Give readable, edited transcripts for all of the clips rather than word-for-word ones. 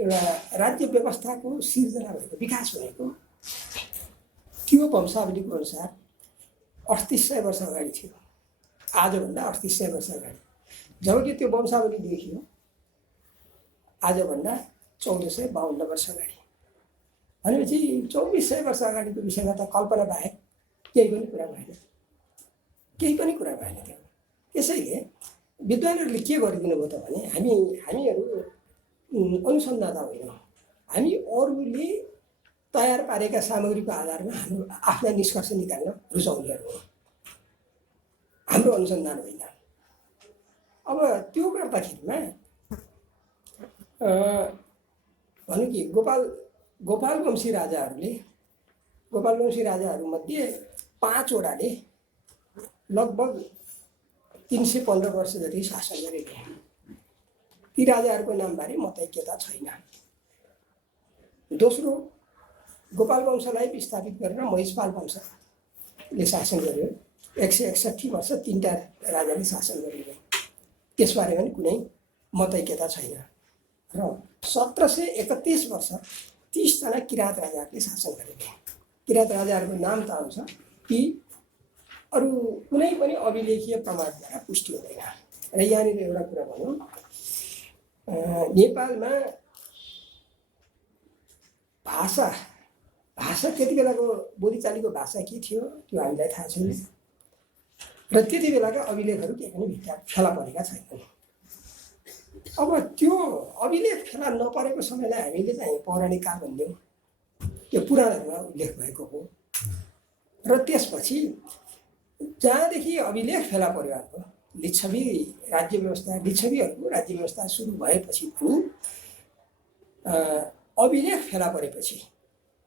एउटा राज्य व्यवस्थाको सिर्जना भएको विकास भएको त्यो वंशावलीको अनुसार 3800 वर्ष अगाडि थियो। आजभन्दा 3800 वर्ष अगाडि जबकि त्यो वंशावली देखियो आजभन्दा 1452 वर्ष अगाडि। भनेपछि 2400 वर्ष अगाडिको विषयमा त कल्पना बाहेक केही पनि कुरा भएन, केही पनि कुरा भएन त्यो। त्यसैले विद्वानहरूले के गरिदिनु भयो त भने हामीहरू अनुसन्धाता होइनौँ, हामी अरूले तयार पारेका सामग्रीको आधारमा हाम्रो आफ्ना निष्कर्ष निकाल्न रुचाउनेहरू हो, हाम्रो अनुसन्धान होइन। अब त्यो गर्दाखेरिमा भनौँ कि गोपालवंशी राजाहरूमध्ये 5 वटाले लगभग 315 वर्ष जति शासन गरेका। ती राजाहरूको नामबारे मतैक्यता छैन। दोस्रो, गोपाल वंशलाई विस्थापित गरेर महिषपाल वंशले शासन गर्यो। 161 वर्ष 3टा राजाले शासन गरेको, त्यसबारे पनि कुनै मतैक्यता छैन। र 1731 वर्ष 30 जना किराँत राजाहरूले शासन गरेको। किराँत राजाहरूको नाम त आउँछ कि अरू कुनै पनि अभिलेखीय प्रमाणद्वारा पुष्टि हुँदैन। र यहाँनिर एउटा कुरा भनौँ, नेपालमा भाषा त्यति बेलाको बोलीचालीको भाषा के थियो त्यो हामीलाई थाहा छैन। र त्यति बेलाका अभिलेखहरू केही पनि भित्र फेला परेका छैनन्। अब त्यो अभिलेख फेला नपरेको समयलाई हामीले चाहिँ पौराणिक काल भन्छौँ, त्यो पुराणहरूमा उल्लेख भएको हो। र त्यसपछि जहाँदेखि अभिलेख फेला पर्यो, हाम्रो लिच्छवीहरूको राज्य व्यवस्था सुरु भएपछि पनि अभिलेख फेला परेपछि,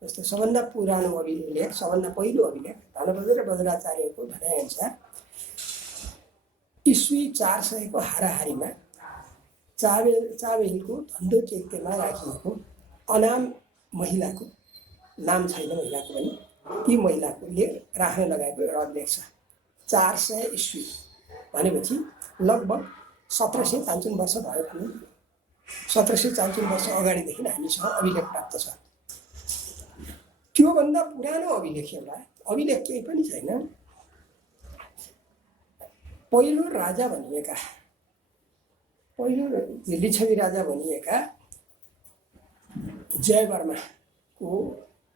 जस्तो सबभन्दा पुरानो अभिलेख, सबभन्दा पहिलो अभिलेख धनबहादुर र बज्राचार्यको भनाइअनुसार ईस्वी 400 को हाराहारीमा चाबेहिलको धन्डो चैत्यमा राखिएको अनाम महिलाको नाम छैन, महिलाको पनि ती महिलाको राख्न लगाएको एउटा अभिलेख छ। 400 ईस्वी भनेपछि लगभग 1753 वर्ष भयो भने 1753 वर्ष अगाडिदेखि हामीसँग अभिलेख प्राप्त छ। त्योभन्दा पुरानो अभिलेख एउटा अभिलेख केही पनि छैन। पहिलो लिच्छवी राजा भनिएका जयवर्माको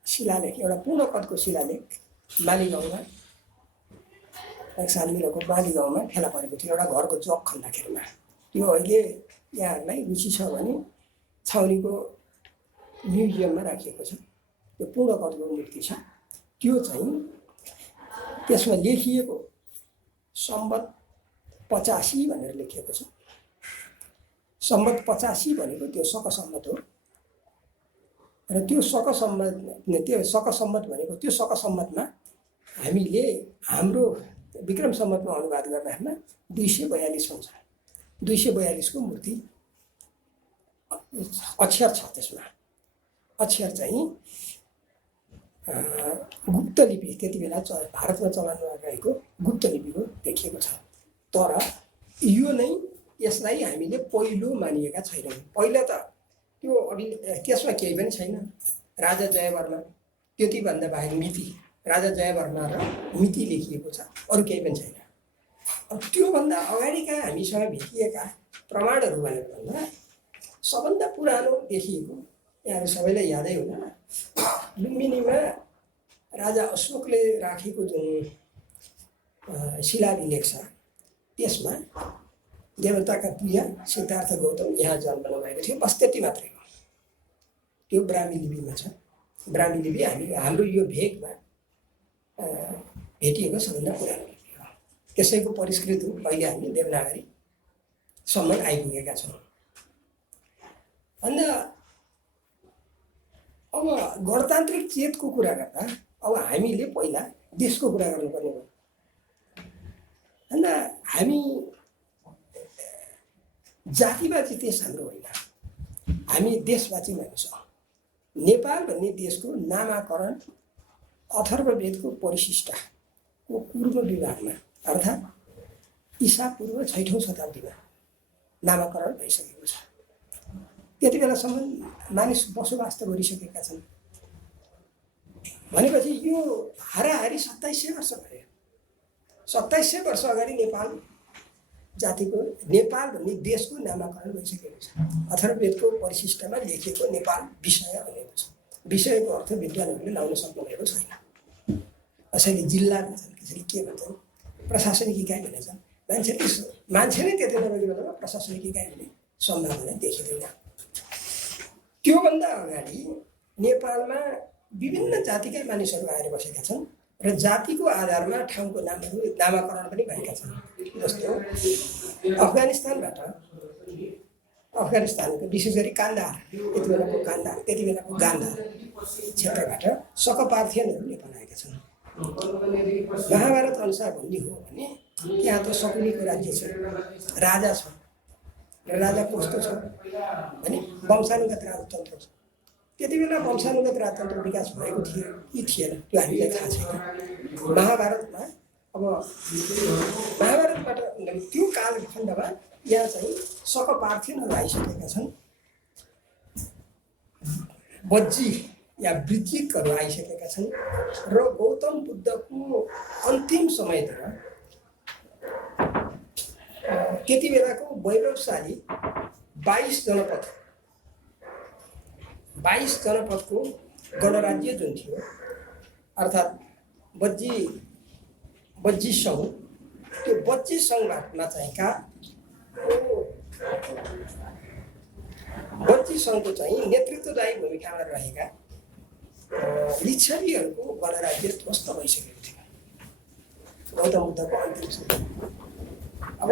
शिलालेख, एउटा पूर्ण कदको शिलालेख मालीगाउँमा, सालमिराको मालीगाउँमा फेला परेको थियो एउटा घरको जग खन्दाखेरिमा। त्यो अहिले यहाँहरूलाई रुचि छ भने छाउनीको म्युजियममा राखिएको छ। त्यो पूर्ण कदको मूर्ति छ। त्यो चाहिँ त्यसमा लेखिएको सम्वत 85 भनेर लेखिएको छ। सम्वत 85 भनेको त्यो शक सम्वत हो। र त्यो शक सम्वत भनेको त्यो शक सम्वतमा हामीले हाम्रो विक्रम सम्वतमा अनुवाद गर्दाखेरिमा 242 हुन्छ। 242 को मूर्ति अक्षर छ। त्यसमा अक्षर चाहिँ गुप्त लिपि, त्यति बेला भारतमा चलनमा रहेको गुप्त लिपिको देखिएको छ। तर यो नै यसलाई हामीले पहिलो मानिएका छैनौँ। पहिला त त्यो त्यसमा केही पनि छैन। राजा जयवर्मा त्यतिभन्दा बाहेक मिति, राजा जयवर्मा र मिति लेखिएको छ, अरू केही पनि छैन। अब त्योभन्दा अगाडिका हामीसँग भेटिएका प्रमाणहरू भनेर भन्दा सबभन्दा पुरानो देखिएको यहाँहरू सबैलाई यादै होला, लुम्बिनीमा राजा अशोकले राखेको जुन शिलाभिलेख छ त्यसमा देवताका प्रिय सिद्धार्थ गौतम यहाँ जन्मनु भएको थियो, बस त्यति मात्रै हो। त्यो ब्राह्मी लिपिमा छ। ब्राह्मी लिपि हाम्रो यो भेगमा भेटिएको सबभन्दा पुरानो लिपि हो। त्यसैको परिष्कृत रूप अहिले हामी देवनागरीसम्म आइपुगेका छौँ। अन्त अब गणतान्त्रिक चेतको कुरा गर्दा अब हामीले पहिला देशको कुरा गर्नुपर्ने हो। अन्त हामी जातिवादी देश हाम्रो होइन, हामी देशवादी मानिस हौँ। नेपाल भन्ने देशको नामाकरण अथर्ववेदको परिशिष्टको पूर्व विभागमा अर्थात् ईसा पूर्व 6औं शताब्दीमा नामाकरण भइसकेको छ। त्यति बेलासम्म मानिस बसोबास त गरिसकेका छन् भनेपछि यो हाराहारी 2700 वर्ष भयो। 2700 वर्ष अगाडि नेपाल जातिको, नेपाल भन्ने देशको नामाकरण भइसकेको छ। अथर्ववेदको परिशिष्टमा लेखिएको नेपाल विषय भनेको छ। विषयको अर्थ विद्वानहरूले लाउन सक्नुभएको छैन। कसैले जिल्ला भन्छन्, कसैले के भन्छन्, प्रशासनिक इकाइ भनेछन्। मान्छे नै त्यति नभएको बेलामा प्रशासनिक इकाइ हुने सम्भावना देखिँदैन। त्योभन्दा अगाडि नेपालमा विभिन्न जातिकै मानिसहरू आएर बसेका छन् र जातिको आधारमा ठाउँको नामहरू नामाकरण पनि भएका छन्। जस्तो अफगानिस्तानको विशेष गरी कान्दाहार, त्यति बेलाको कान्दाहार, त्यति बेलाको गान्धार क्षेत्रबाट सकपार्थियनहरू नेपाल आएका छन्। महाभारत अनुसार भन्ने हो भने त्यहाँ त शकुनीको राज्य छ, राजा छ, र राजा कस्तो छ भने वंशानुगत राजतन्त्र छ। त्यति बेला वंशानुगत राजतन्त्र विकास भएको थियो कि थिएन त्यो हामीलाई थाहा छैन। महाभारतमा अब महाभारतबाट त्यो कालखण्डमा यहाँ चाहिँ सकपार्थियनहरू आइसकेका छन्, बज्जी या वृज्जिकहरू आइसकेका छन् र गौतम बुद्धको अन्तिम समयतिर त्यति बेलाको वैभवशाली 22 जनपदको गणराज्य जुन थियो, अर्थात् बज्जी सङ्घ, त्यो बज्जी सङ्घमा चाहिँ बज्जी सङ्घको चाहिँ नेतृत्वदायी भूमिकामा रहेका लिच्छवीहरूको गणराज्य ध्वस्त भइसकेको थियो गौतम बुद्धको अन्तिम समय। अब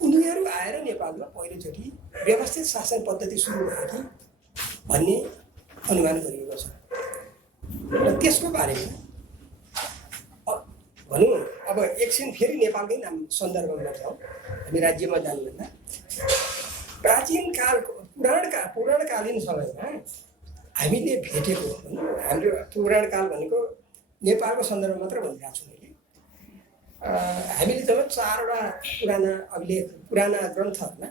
उनीहरू आएर नेपालमा पहिलोचोटि व्यवस्थित शासन पद्धति सुरु भयो कि भन्ने अनुमान गरिएको छ। र त्यसको बारेमा भनौँ अब एकछिन फेरि नेपालकै नाम सन्दर्भमा जाउँ, हामी राज्यमा जानुभन्दा प्राचीन कालको पुराणकालीन समयमा हामीले भेटेको, हाम्रो पुराणकाल भनेको नेपालको सन्दर्भ मात्र भनिरहेको छु मैले। हामीले जब 4वटा पुराना ग्रन्थहरूमा,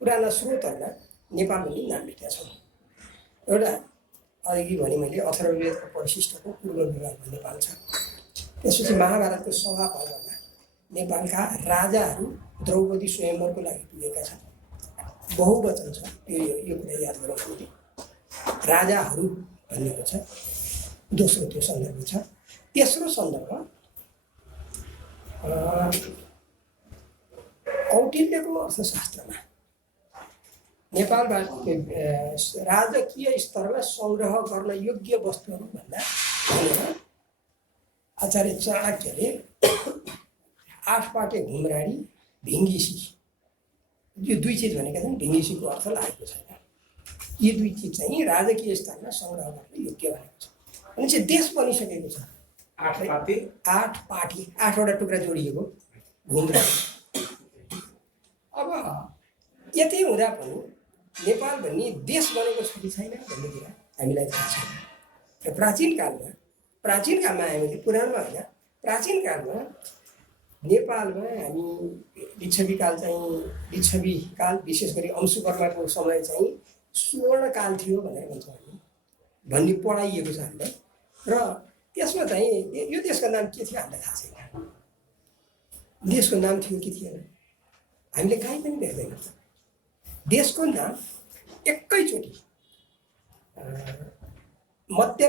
पुराना स्रोतहरूमा नेपाल भन्ने नाम भेटेका छौँ। एउटा अघि भने मैले अथर्ववेदको परिशिष्टको पूर्व विभागमा नेपाल छ। त्यसपछि महाभारतको सभा पर्वमा नेपालका राजाहरू द्रौपदी स्वयंवरको लागि पुगेका छन्। बहुवचन छ, यो कुरा याद गरौँ हामीले। राजाहरू भनिएको छ, दोस्रो त्यो सन्दर्भ छ। तेस्रो सन्दर्भ कौटिल्यको अर्थशास्त्रमा नेपालबाट राजकीय स्तरमा सङ्ग्रह गर्न योग्य वस्तुहरू भन्दा आचार्य चाणक्यले 8 पाटे घुमराडी, भिङ्गिसी, यो 2 चिज भनेका छन्। भिङ्गिसीको अर्थ लागेको छैन। यी 2 चिज चाहिँ राजकीय स्तरमा सङ्ग्रह गर्न योग्य भनेको छ। अनि चाहिँ देश बनिसकेको छ। 8 पाटी 8वटा टुक्रा जोडिएको घुमराडी। अब यति हुँदा पनि नेपाल भन्ने देश बनेको छ कि छैन भन्ने कुरा हामीलाई थाहा छैन। र प्राचीन कालमा हामीले पुराणमा होइन, प्राचीन कालमा नेपालमा हामी लिच्छवी काल विशेष गरी अंशुवर्माको समय चाहिँ सुवर्णकाल थियो भनेर भन्छौँ हामी, भन्ने पढाइएको छ हामीलाई। र त्यसमा चाहिँ यो देशको नाम के थियो हामीलाई थाहा छैन। देशको नाम थियो कि थिएन हामीले कहीँ पनि देख्दैनौँ। देशको नाम एकैचोटि मध्य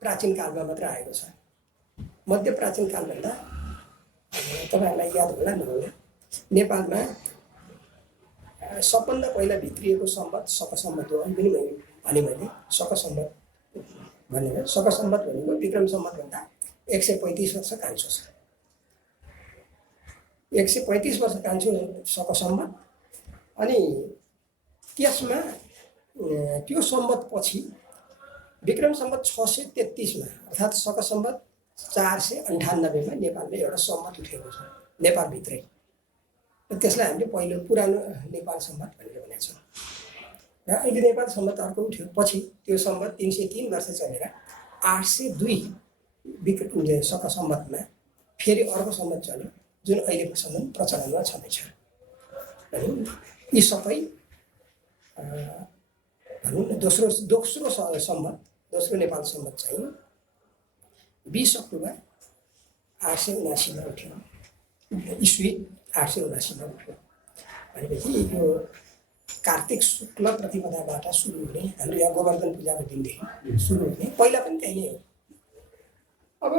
प्राचीन कालमा मात्र आएको छ। मध्य प्राचीन काल भन्दा तपाईँहरूलाई याद होला नहोला, नेपालमा सबभन्दा पहिला भित्रिएको सम्वत शकसम्वत हो। पनि भने मैले शकसम्वत भनेर, शकसम्वत भनेको विक्रम सम्वतभन्दा 135 वर्ष कान्छो छ। 135 वर्ष कान्छो शकसम्वत। अनि त्यसमा त्यो सम्वत पछि विक्रम सम्वत 633मा अर्थात् शकसम्वत 498मा नेपालले एउटा सम्वत उठेको छ नेपालभित्रै। र त्यसलाई हामीले पहिलो पुरानो नेपाल सम्वत भनेर भनेका छौँ। र अहिले नेपाल सम्वत अर्को उठ्यो। पछि त्यो सम्वत 303 वर्ष चलेर 802 शकसम्वतमा फेरि अर्को सम्वत चल्यो, जुन अहिलेको सम्म प्रचलनमा छँदैछ। अनि यी सबै भनौँ न दोस्रो नेपाल सम्मत चाहिँ 20 अक्टोबर 879 उठ्यो, इस्वी 879 उठ्यो भनेपछि यो कार्तिक शुक्ल प्रतिपदाबाट सुरु हुने हाम्रो यहाँ गोवर्धन पूजाको दिनदेखि सुरु हुने, पहिला पनि त्यही नै हो। अब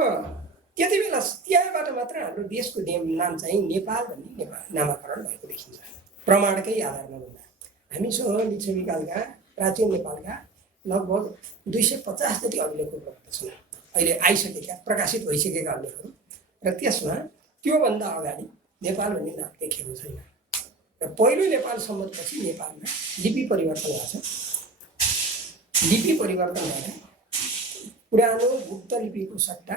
त्यति बेला त्यहाँबाट मात्र हाम्रो देशको नाम चाहिँ नेपाल भन्ने नामाकरण भएको देखिन्छ, प्रमाणकै आधारमा भन्दा। हामीसँग लिच्छवीकालका प्राचीन नेपालका लगभग 250 जति अभिलेखहरू उपलब्ध छन् अहिले आइसकेका, प्रकाशित भइसकेका अभिलेखहरू, र त्यसमा त्योभन्दा अगाडि नेपाल भन्ने नाम लेखेको छैन। र पहिलो नेपाल सम्मतपछि नेपालमा लिपि परिवर्तन भएको छ। लिपि परिवर्तन भएर पुरानो गुप्त लिपिको सट्टा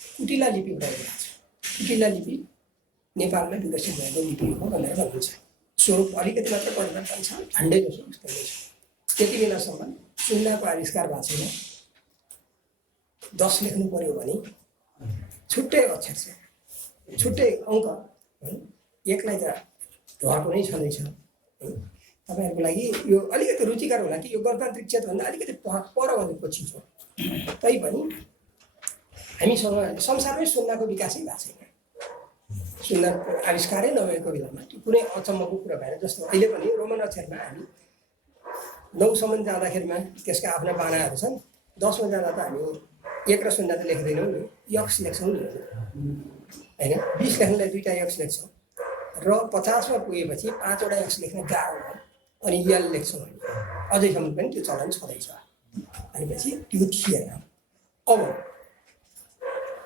कुटिला लिपि प्रयोग भएको छ। कुटिला लिपि नेपालमा विकसित भएको लिपि हो भनेर भनिन्छ। स्वरूप अलिकति मात्र परिवर्तन छ, झन्डै जसो उस्तै छ। त्यति बेलासम्म सुन्दाको आविष्कार भएको छैन। 10 लेख्नु पर्यो भने छुट्टै अक्षर छ, छुट्टै अङ्क, एकलाई त ढर्को नै छँदैछ। तपाईँहरूको लागि यो अलिकति रुचिकर होला कि यो गणतान्त्रिक क्षेत्रभन्दा अलिकति पर भनेको चिज हो। तैपनि हामीसँग संसारमै सुन्दाको विकासै भएको छैन। सुन्दाको आविष्कारै नभएको बेलामा त्यो कुनै अचम्मको कुरा भएर, जस्तो अहिले पनि रोमन अक्षरमा हामी 9सम्म जाँदाखेरिमा त्यसका आफ्ना बानाहरू छन्। 10मा जाँदा त हामी 1 र 0 त लेख्दैनौँ नि, यक्स लेख्छौँ नि होइन। 20 लेख्नलाई 2टा यक्स लेख्छौँ र 50मा पुगेपछि 5वटा यक्स लेख्न गाह्रो भयो, अनि यल लेख्छौँ हामी। अझैसम्म पनि त्यो चलन छँदैछ। भनेपछि त्यो थिएन। अब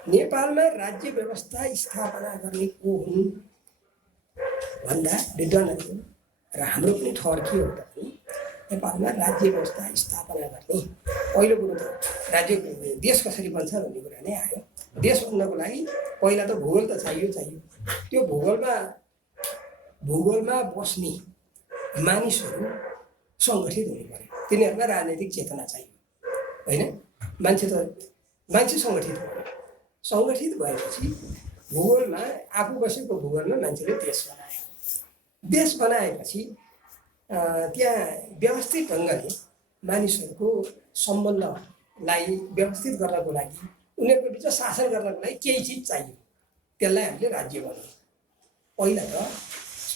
नेपालमा राज्य व्यवस्था स्थापना गर्ने को हुन् भन्दा विद्वानहरू र हाम्रो पनि ठहर के हो त भने, नेपालमा राज्य व्यवस्था स्थापना गर्ने पहिलो कुरो त राज्य देश कसरी बन्छ भन्ने कुरा नै आयो। देश बन्नको लागि पहिला त भूगोल त चाहियो। त्यो भूगोलमा बस्ने मानिसहरू सङ्गठित हुनु पर्यो, तिनीहरूमा राजनैतिक चेतना चाहियो होइन। मान्छे सङ्गठित भयो। सङ्गठित भएपछि भूगोलमा आफू बसेको भूगोलमा मान्छेले देश बनायो। देश बनाएपछि त्यहाँ व्यवस्थित ढङ्गले मानिसहरूको सम्बन्धलाई व्यवस्थित गर्नको लागि, उनीहरूको बिचमा शासन गर्नको लागि केही चिज चाहियो। त्यसलाई हामीले राज्य बनायौँ।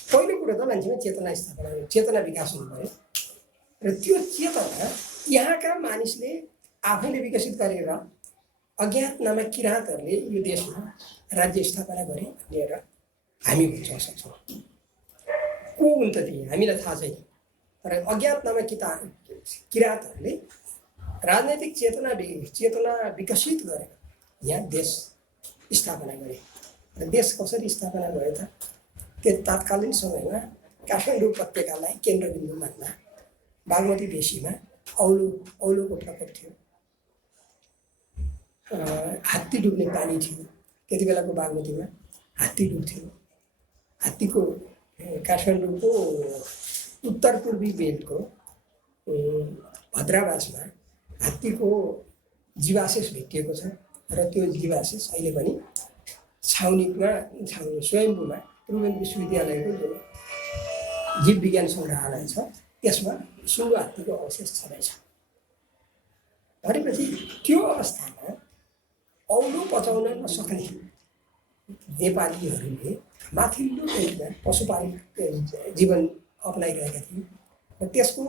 पहिलो कुरो त मान्छेमा चेतना स्थापना, चेतना विकास हुनु पर्यो। र त्यो चेतना यहाँका मानिसले आफैले विकसित गरेर अज्ञातनामा किराँतहरूले यो देशमा राज्य स्थापना गरे भनेर हामी भन्न सक्छौँ। को हुन् त ती हामीलाई थाहा छैन, तर अज्ञातनामा किराँतहरूले राजनैतिक चेतना विकसित गरेर यहाँ देश स्थापना गरे। र देश कसरी स्थापना भयो त? त्यो तात्कालीन समयमा काठमाडौँ उपत्यकालाई केन्द्रबिन्दु मान्दा बागमती बेसीमा औलोको प्रकोप थियो। हात्ती डुब्ने पानी थियो त्यति बेलाको बागमतीमा। हात्ती डुब्थ्यो। हात्तीको काठमाडौँको उत्तर पूर्वी बेल्टको भद्रावासमा हात्तीको जीवावशेष भेटिएको छ। र त्यो जीवावशेष अहिले पनि छाउनीमा स्वयम्भूमा त्रिभुवन विश्वविद्यालयको जुन जीव विज्ञान सङ्ग्रहालय छ त्यसमा सुँगो हात्तीको अवशेष छँदैछ। भनेपछि त्यो अवस्थामा औलो पचाउन नसक्ने नेपालीहरूले माथिल्लो तहमा पशुपालित जीवन अपनाइरहेका थिए। र त्यसको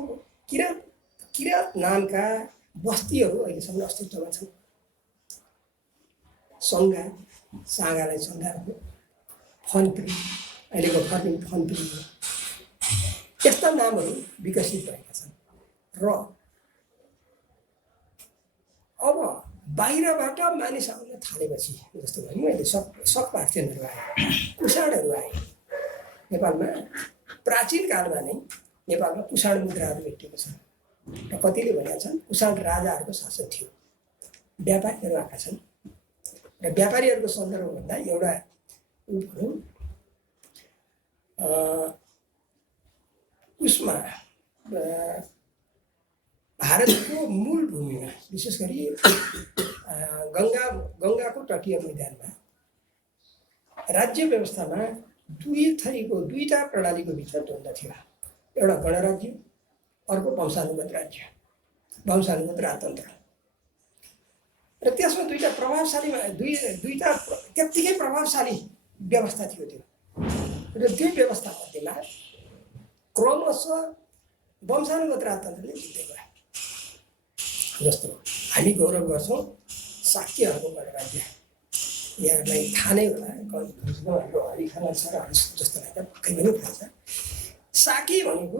किराँत नामका बस्तीहरू अहिलेसम्म अस्तित्वमा छन्। साँगालाई सङ्गा हो, फनपिरी अहिलेको फनपिरी हो। यस्ता नामहरू विकसित भएका छन्। र अब बाहिरबाट मानिस आउन थालेपछि, जस्तो भने मैले सकपार्थियनहरू आए, कुषाणहरू आए नेपालमा। प्राचीन कालमा नै नेपालमा कुषाण मुद्राहरू भेटिएको छ। र कतिले भनेका छन् कुषाण राजाहरूको शासन थियो। व्यापारीहरू आएका छन्। र व्यापारीहरूको सन्दर्भ भन्दा एउटा भनौँ उसमा भारतको मूल भूमिमा विशेष गरी गङ्गाको तटीय मैदानमा राज्य व्यवस्थामा दुईटा प्रणालीको बिचमा द्वन्द्व थियो। एउटा गणराज्य अर्को वंशानुगत राज्य, वंशानुगत राजतन्त्र। र त्यसमा दुईटा त्यत्तिकै प्रभावशाली व्यवस्था थियो त्यो। र त्यो व्यवस्था मध्येमा क्रमशः वंशानुगत राजतन्त्रले जित्दै गयो। जस्तो हामी गौरव गर्छौँ शाक्यहरूको गणराज्य। यहाँलाई थाहा नै होला, हाम्रो हरिखाना छ र हरिश जस्तो लाग्दा पक्कै पनि थाहा छ। साकी भनेको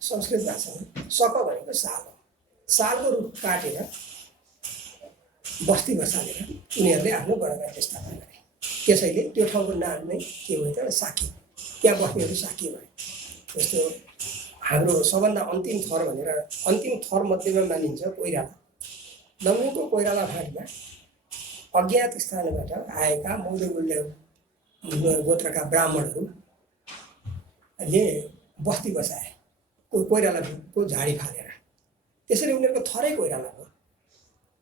संस्कृत भाषामा सक भनेको साल हो। सालको रुख काटेर बस्ती बसालेर उनीहरूले आफ्नो गणराज्य स्थापना गरे। त्यसैले त्यो ठाउँको नाम नै के भयो त साकी, त्यहाँ बस्नेहरू साकी भयो। जस्तो हाम्रो सबभन्दा अन्तिम थर भनेर अन्तिम थर मध्येमा मानिन्छ कोइराला। लमजुङको कोइराला फाँटमा अज्ञात स्थानबाट आएका मौर्य गोत्रका ब्राह्मणहरूले बस्ती बसाए कोइरालाको झाडी फालेर। त्यसरी उनीहरूको थरै कोइराला हो।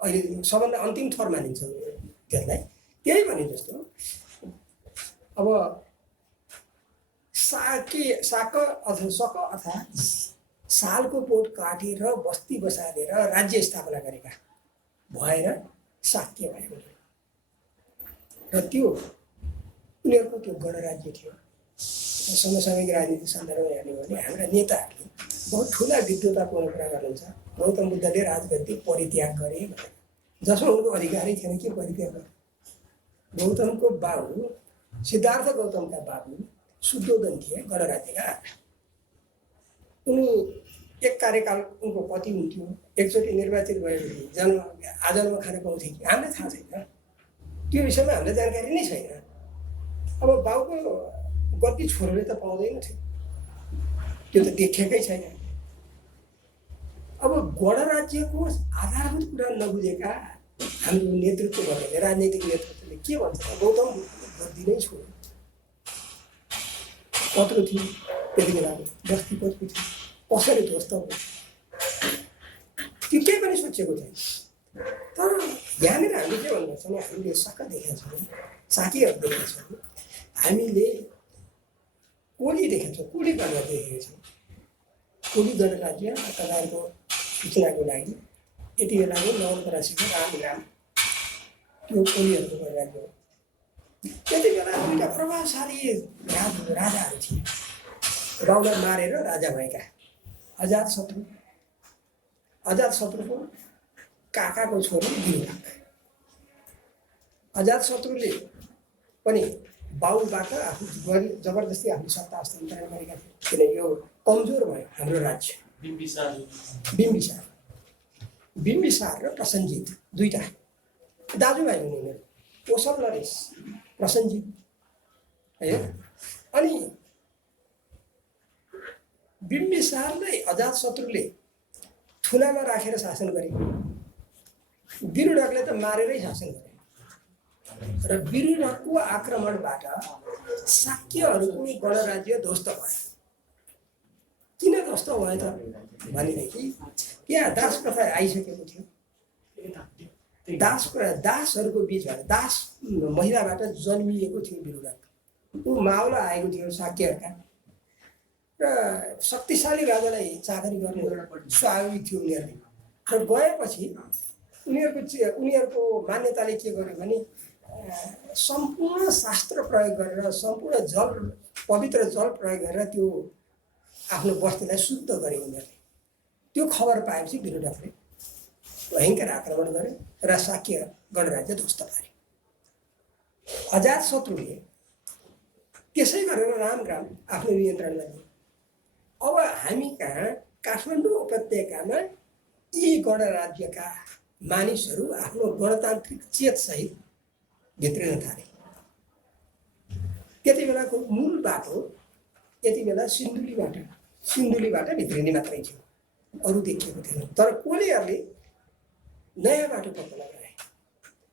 अहिले सबभन्दा अन्तिम थर मानिन्छ त्यसलाई। त्यही भने जस्तो अब सक अथवा सालको बोट काटेर बस्ती बसालेर राज्य स्थापना गरेका भएर शाक्य भएको र त्यो उनीहरूको त्यो गणराज्य थियो। समसामयिक राजनीतिक सन्दर्भमा हेर्ने हो भने हाम्रा नेताहरूले बहुत ठुला विद्वतापूर्ण कुरा गर्नुहुन्छ। गौतम बुद्धले राजगद्दी परित्याग गरे भनेर, जसमा उनको अधिकारै थिएन के परित्याग गरे। गौतमको बाबु सिद्धार्थ गौतमका बाबु शुद्धोदन थिए गणराज्यका। उनी एक कार्यकाल उनको पति हुन्थ्यो, एकचोटि निर्वाचित भएपछि आजन्म खान पाउँथे कि हामीलाई थाहा छैन। त्यो विषयमा हामीलाई जानकारी नै छैन। अब बाउको गद्दी छोरोले त पाउँदैन थियो, त्यो त देखेकै छैन। अब गणराज्यको आधारभूत कुरा नबुझेका हाम्रो नेतृत्वहरूले, राजनैतिक नेतृत्वले के भन्छ, गौतम गद्दी नै छोड्यो। कत्रो थियो त्यति बेलाको बस्ती कत्रो थियो, कसरी ध्वस्त भयो, त्यो केही पनि सोचेको थिएन। तर यहाँनिर हामीले के भन्नुपर्छ भने हामीले सक देखेका छौँ, साकीहरू देखेका छौँ, हामीले कोली देखेका छौँ, कोली गणराज्य देखेका छौँ। कोली गणराज्य तपाईँहरूको सूचनाको लागि यति बेलाको नवलपरासीको रामग्राम त्यो कोलीहरूको गणराज्य हो। त्यति बेला दुईवटा प्रभावशाली राजाहरू थिए, राउलाई मारेर राजा भएका अजातशत्रुको काकाको छोरो बिरुवाक। अजातशत्रुले पनि बाउबाट आफू जबरजस्ती आफ्नो सत्ता हस्तान्तरण गरेका थिए, किनकि यो कमजोर भयो हाम्रो राज्य। बिम्बिसार र प्रसन्नजित दुईटा दाजुभाइ हुने उनीहरू, पोषण र रेस प्रसन्नजित है। अनि बिम्बिसारलाई अजातशत्रुले थुनामा राखेर शासन गरे, बिरुडकले त मारेरै शासन गरे। र बिरुडकको आक्रमणबाट शाक्यहरूको गणराज्य ध्वस्त भयो। किन ध्वस्त भयो त भनेदेखि यहाँ दास प्रथा आइसकेको थियो। दासहरूको बिचबाट दास महिलाबाट जन्मिएको थियो बिरुडक। ऊ मावला आएको थियो शाक्यहरूका, र शक्तिशाली राजालाई चाकरी गर्ने स्वाभाविक थियो उनीहरूले। र गएपछि उनीहरूको मान्यताले के गर्यो भने सम्पूर्ण शास्त्र प्रयोग गरेर, सम्पूर्ण पवित्र जल प्रयोग गरेर त्यो आफ्नो बस्तीलाई शुद्ध गरे उनीहरूले। त्यो खबर पाएपछि बिरुडकले भयङ्कर आक्रमण गरे र शाक्य गणराज्य ध्वस्त पारे। अजातशत्रुले त्यसै गरेर रामग्राम आफ्नो नियन्त्रणमा लिए। अब हामी कहाँ काठमाडौँ उपत्यकामा यी गणराज्यका मानिसहरू आफ्नो गणतान्त्रिक चेतसहित भित्रिन थाले। त्यति बेलाको मूल बाटो यति बेला सिन्धुलीबाट भित्रिने मात्रै थियो, अरू देखिएको थिएन। तर कोलीहरूले नयाँ बाटो पत्ता लगाए।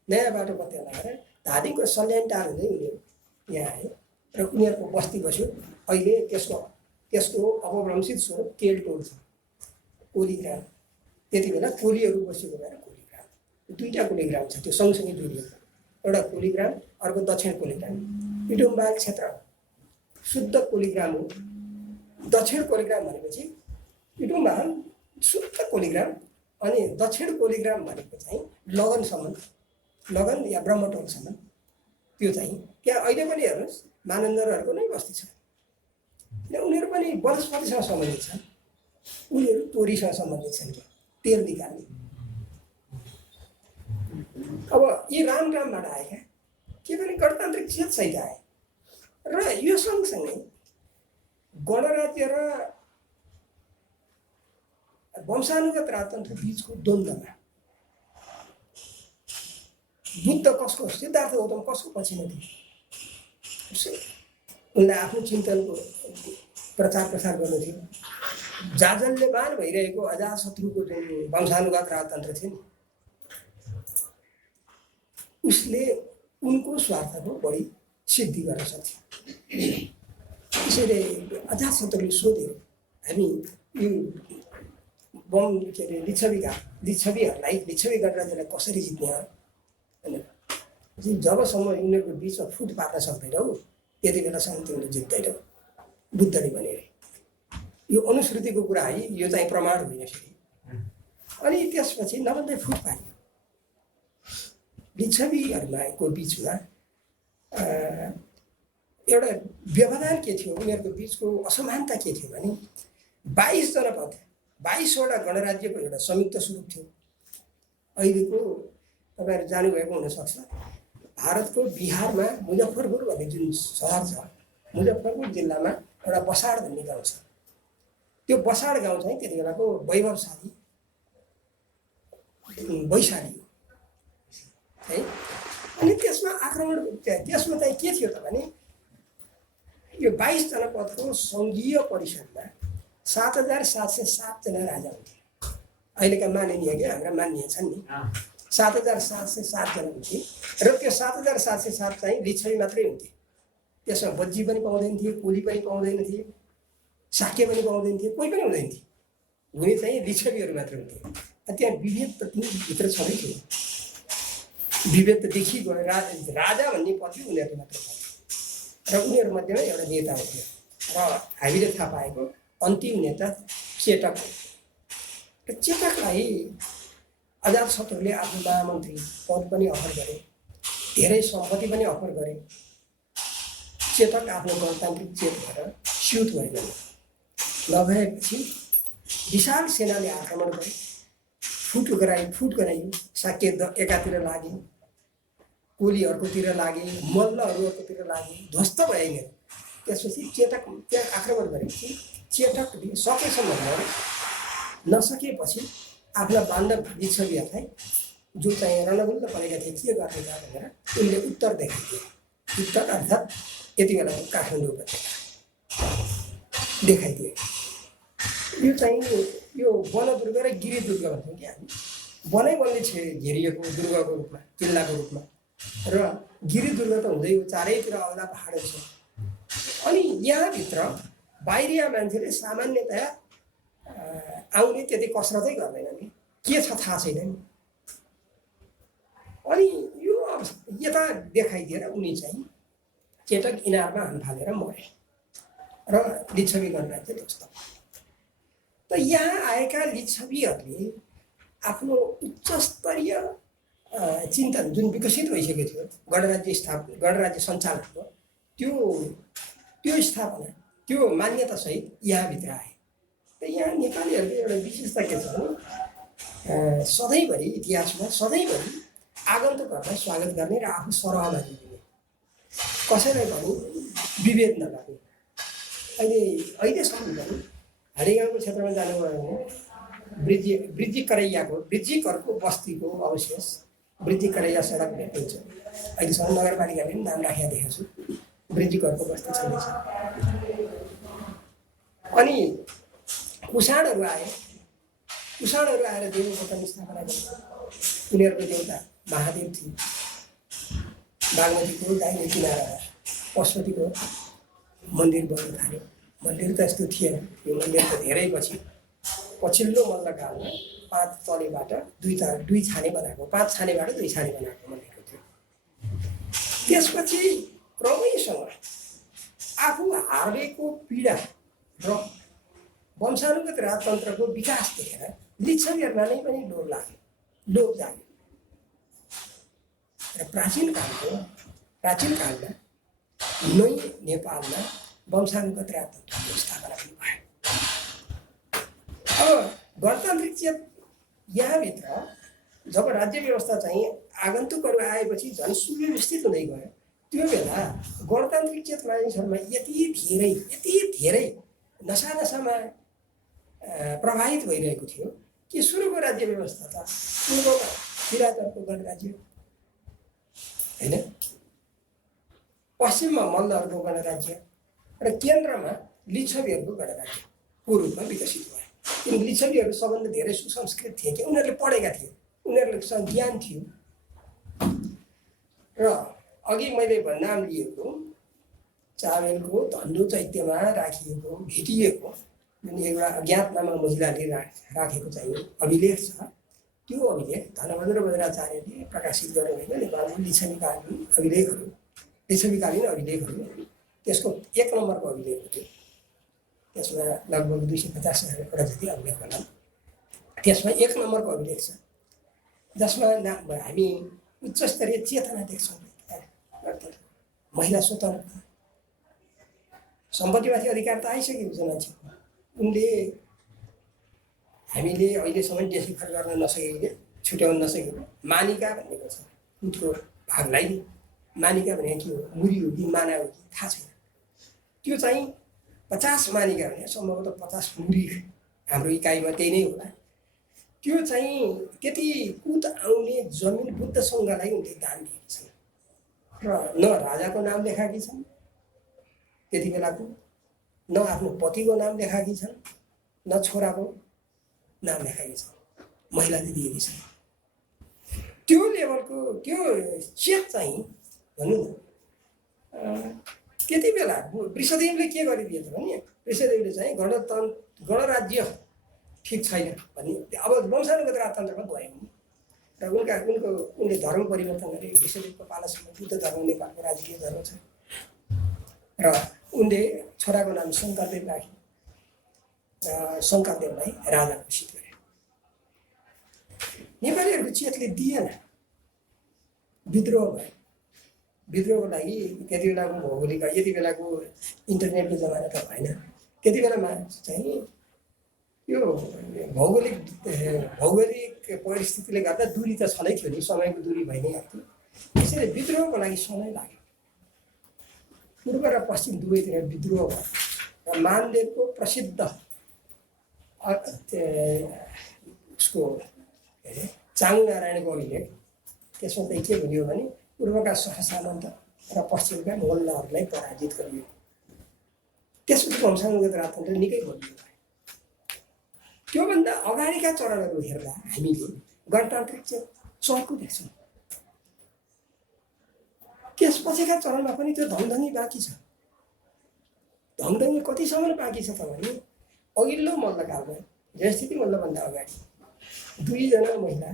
नयाँ बाटो पत्ता लगाएर धादिङको सल्यानटार हुँदै उनीहरू यहाँ आए र उनीहरूको बस्ती बस्यो। अहिले त्यसको अपभ्रंशित स्वरूप केलटोल छ, कोलीग्राम। त्यति बेला कोलीहरू बसेको भएर कोलीग्राम, दुईवटा कोलीग्राम छ, त्यो सँगसँगै जोडिएको। एउटा कोलीग्राम, अर्को दक्षिण कोलीग्राम। इडुम्बाल क्षेत्र शुद्ध कोलीग्राम हो। दक्षिण कोलीग्राम भनेपछि यो महान शुद्ध कोलिग्राम अनि दक्षिण कोलिग्राम भनेको चाहिँ लगनसम्म, लगन या ब्रह्मटोलसम्म त्यो चाहिँ त्यहाँ अहिले पनि हेर्नुहोस् मानन्दरहरूको नै बस्ती छ, उनीहरू पनि वनस्पतिसँग सम्बन्धित छन्, उनीहरू तोरीसँग सम्बन्धित छन् क्या तेल निकाल्ने। अब यी रामबाट आएका के पनि गणतान्त्रिक चेत सहित आए र यो सँगसँगै गणराज्य र वंशानुगत राजतन्त्र बिचको द्वन्द्वमा बुद्ध कसको, सिद्धार्थ गौतम कसको पछि नै थिए? उनले आफ्नो चिन्तनको प्रचार प्रसार गर्नु थियो। जाजल्यमान भइरहेको अजातशत्रुको जुन वंशानुगत राजतन्त्र थियो नि, उसले उनको स्वार्थको बढी सिद्धि गर्न सक्थ्यो। त्यसैले अजातशत्रुले सोधे हामी यो के अरे लिच्छवी गणराज्यलाई कसरी जित्ने हो होइन, जबसम्म उनीहरूको बिचमा फुट पार्न सक्दैनौ त्यति बेलासम्म तिमीले जित्दैनौ, बुद्धले भने अरे। यो अनुश्रुतिको कुरा है, यो चाहिँ प्रमाण होइन फेरि। अनि त्यसपछि नभन्दै फुट पार्यो। लिच्छवीहरूको बिचमा एउटा व्यवधान के थियो, उनीहरूको बिचको असमानता के थियो भने 22 जनपद 22वटा गणराज्यको एउटा संयुक्त स्वरूप थियो। अहिलेको तपाईँहरू जानुभएको हुनसक्छ, भारतको बिहारमा मुजफ्फरपुर भन्ने जुन सहर छ, मुजफ्फरपुर जिल्लामा एउटा बसाड भन्ने गाउँ छ। त्यो बसाड गाउँ चाहिँ त्यति बेलाको वैभवशाली वैशाली हो है। अनि त्यसमा आक्रमण, त्यसमा चाहिँ के थियो त भने यो 22 जनपदको सङ्घीय परिषदमा 7,707 जना राजा हुन्थे। अहिलेका माननीय क्या हाम्रा मान्य छन् नि, 7,707 जना हुन्थे र त्यो 7,707 चाहिँ लिच्छवी मात्रै हुन्थे। त्यसमा बज्जी पनि पाउँदैन थिए, कोली पनि पाउँदैन थिए, शाक्य पनि पाउँदैन थिए, कोही पनि हुँदैन थिए। हुने चाहिँ लिच्छवीहरू मात्र हुन्थे। त्यहाँ विभेद त भित्र छँदै थियो। विभेद त देखि गयो। राजा भन्ने पद उनीहरूले मात्र पाउँथे र उनीहरूमध्येमा एउटा नेता हुन्थ्यो र हामीले थाहा पाएको अन्तिम नेता चेटक हो। र चेटकलाई अजातशत्रुले आफ्नो महामन्त्री पद पनि अफर गरे, धेरै सम्पत्ति पनि अफर गरे। चेतक आफ्नो गणतान्त्रिक चेत भएर स्युत भइगयो। नभएपछि विशाल सेनाले आक्रमण गरे, फुट गराइयो। शाक्य एकातिर लागे, कोली अर्कोतिर लागे, मल्लहरू अर्कोतिर लागे, ध्वस्त भए। त्यसपछि चेतक त्यहाँ आक्रमण गरेपछि चेतकले सकेसम्म गरे, नसकेपछि आफ्ना बान्धव लिच्छवीहरूलाई जो चाहिँ रणगुल्ल परेका थिए के गर्ने भनेर उनले उत्तर देखाइदिए। उत्तर अर्थात् यति बेलाको काठमाडौँ उपत्यका देखाइदिए। यो चाहिँ यो वनदुर्ग र गिरिदुर्ग भन्छौँ कि हामी, वनै घेरिएको दुर्गको रूपमा, किल्लाको रूपमा, र गिरिदुर्ग त हुँदै चारैतिर अग्ला पहाडहरू छ। अनि यहाँभित्र बाहिरिया मान्छेले सामान्यतया आउने त्यति कसरतै गर्दैन नि, के छ थाहा छैन नि। अनि यो यता देखाइदिएर उनी चाहिँ चेटक इनारमा हाम फालेर मरे र लिच्छवी गणराज्य ध्वस्त। त यहाँ आएका लिच्छवीहरूले आफ्नो उच्चस्तरीय चिन्तन जुन विकसित भइसकेको थियो गणराज्य सञ्चालनको, त्यो स्थापना, त्यो मान्यतासहित यहाँभित्र आए। त यहाँ नेपालीहरूको एउटा विशेषता के छ भने सधैँभरि इतिहासमा सधैँभरि आगन्तुकहरूलाई स्वागत गर्ने र आफू सरहभागी दिने, कसैलाई पनि विभेद नगर्ने। अहिलेसम्म पनि हाडीगाउँको क्षेत्रमा जानुभयो भने ब्रिजिकरको बस्तीको अवशेष ब्रिजिकरैया सडक भेटिन्छ। अहिलेसम्म नगरपालिकाले पनि नाम राखेर देखेको छु, ब्रिजिकरको बस्ती छँदैछ। अनि कुषाणहरू आएर देवकोटा स्थापना गरे। उनीहरूको देवता महादेव थिए। बागमतीको दाहिने किनारामा पशुपतिको मन्दिर बन्न थाल्यो। मन्दिर त यस्तो थिएन, यो मन्दिर त धेरै पछिल्लो मल्लकालमा 5 तलेबाट 2 छाने बनाएको, 5 छानेबाट 2 छाने बनाएको मन्दिर थियो। त्यसपछि क्रमैसँग आफू हारेको पीडा र वंशानुगत राजतन्त्रको विकास देखेर लिच्छवीहरूलाई नै पनि लोभ जाग्यो र प्राचीन कालमा नै नेपालमा वंशानुगत राजतन्त्रको स्थापना पनि भयो। अब गणतान्त्रिक चेत यहाँभित्र जब राज्य व्यवस्था चाहिँ आगन्तुकहरू आएपछि झन् सुव्यवस्थित हुँदै गयो, त्यो बेला गणतान्त्रिक चेत मानिसहरूमा यति धेरै नसामा प्रभावित भइरहेको थियो कि सुरुको राज्य व्यवस्था त पूर्वमा किराँतहरूको गणराज्य होइन, पश्चिममा मल्लहरूको गणराज्य र केन्द्रमा लिच्छवीहरूको गणराज्य को रूपमा विकसित भयो। किन लिच्छवीहरू सबभन्दा धेरै सुसंस्कृत थिए कि उनीहरूले पढेका थिए, उनीहरूलाई ज्ञान थियो र अघि मैले नाम लिएको चावेलको धन्डो चैत्यमा राखिएको भेटिएको जुन एउटा अज्ञात नामक महिलाले राखेको चाहिँ अभिलेख छ, त्यो अभिलेख धनबहादुर बज्राचार्यले प्रकाशित गर्नुभएको नेपालको लिच्छवीकालीन अभिलेखहरू त्यसको 1 नम्बरको अभिलेख हो। त्यसमा लगभग 250,000 जति अभिलेख होला। त्यसमा 1 नम्बरको अभिलेख छ जसमा हामी उच्च स्तरीय चेतना देख्छौँ। महिला स्वतन्त्रता, सम्पत्तिमाथि अधिकार त आइसकेको छ मान्छेको। उनले हामीले अहिलेसम्म डेसिफर गर्न नसकेको, छुट्याउन नसकेको मानिका भनेको छ उनको भागलाई। मानिका भनेको के हो, मुरी हो कि माना हो कि थाहा छैन। त्यो चाहिँ 50 मानिका भने सम्भवतः 50 मुरी हाम्रो इकाइमा त्यही नै होला। त्यो चाहिँ त्यति कुत आउने जमिन बुद्ध सङ्घलाई उनले दान दिएका छन् र न राजाको नाम लेखाएकी छन् त्यति बेलाको, न आफ्नो पतिको नाम लेखाएकी छन्, न छोराको नाम लेखाएकी छन्, महिलाले दिएकी छन्। त्यो लेभलको त्यो चेत चाहिँ भनौँ न त्यति बेला वृषदेवले के गरिदिएछ भने वृषदेवले चाहिँ गणराज्य ठिक छैन भन्ने, अब वंशानुगत राजतन्त्रमा गयो र उनले धर्म परिवर्तन गरे। वृषदेवको पालासम्म बुद्ध धर्म नेपालको राजकीय धर्म छ र उनले छोराको नाम शङ्करदेव राखे र शङ्करदेवलाई राजा घोषित गरे। नेपालीहरूको चेतले दिएन, विद्रोह भयो। विद्रोहको लागि त्यति बेलाको भौगोलिक, यति बेलाको इन्टरनेटको जमाना त भएन। त्यति बेलामा चाहिँ यो भौगोलिक परिस्थितिले गर्दा दूरी त छँदै थियो नि, समयको दूरी भइ नै आएको थियो। त्यसैले विद्रोहको लागि समय लाग्यो। पूर्व र पश्चिम दुवैतिर विद्रोह भयो र मानदेवको प्रसिद्ध उसको चाङु नारायणको अभिलेख, त्यसमा चाहिँ के भनियो भने पूर्वका सहसामन्त र पश्चिमका मल्लहरूलाई पराजित गरियो। त्यसपछि वंशानुगत राजतन्त्र निकै बलियो भयो। त्योभन्दा अगाडिका चरणहरू हेर्दा हामीले गणतान्त्रिक चाहिँ चर्को देख्छौँ। त्यसपछिका चरणमा पनि त्यो धमधमी बाँकी छ। धमधमी कतिसम्म बाँकी छ त भने अघिल्लो मल्लकालमा जयस्थिति मल्लभन्दा अगाडि 2 जना महिला,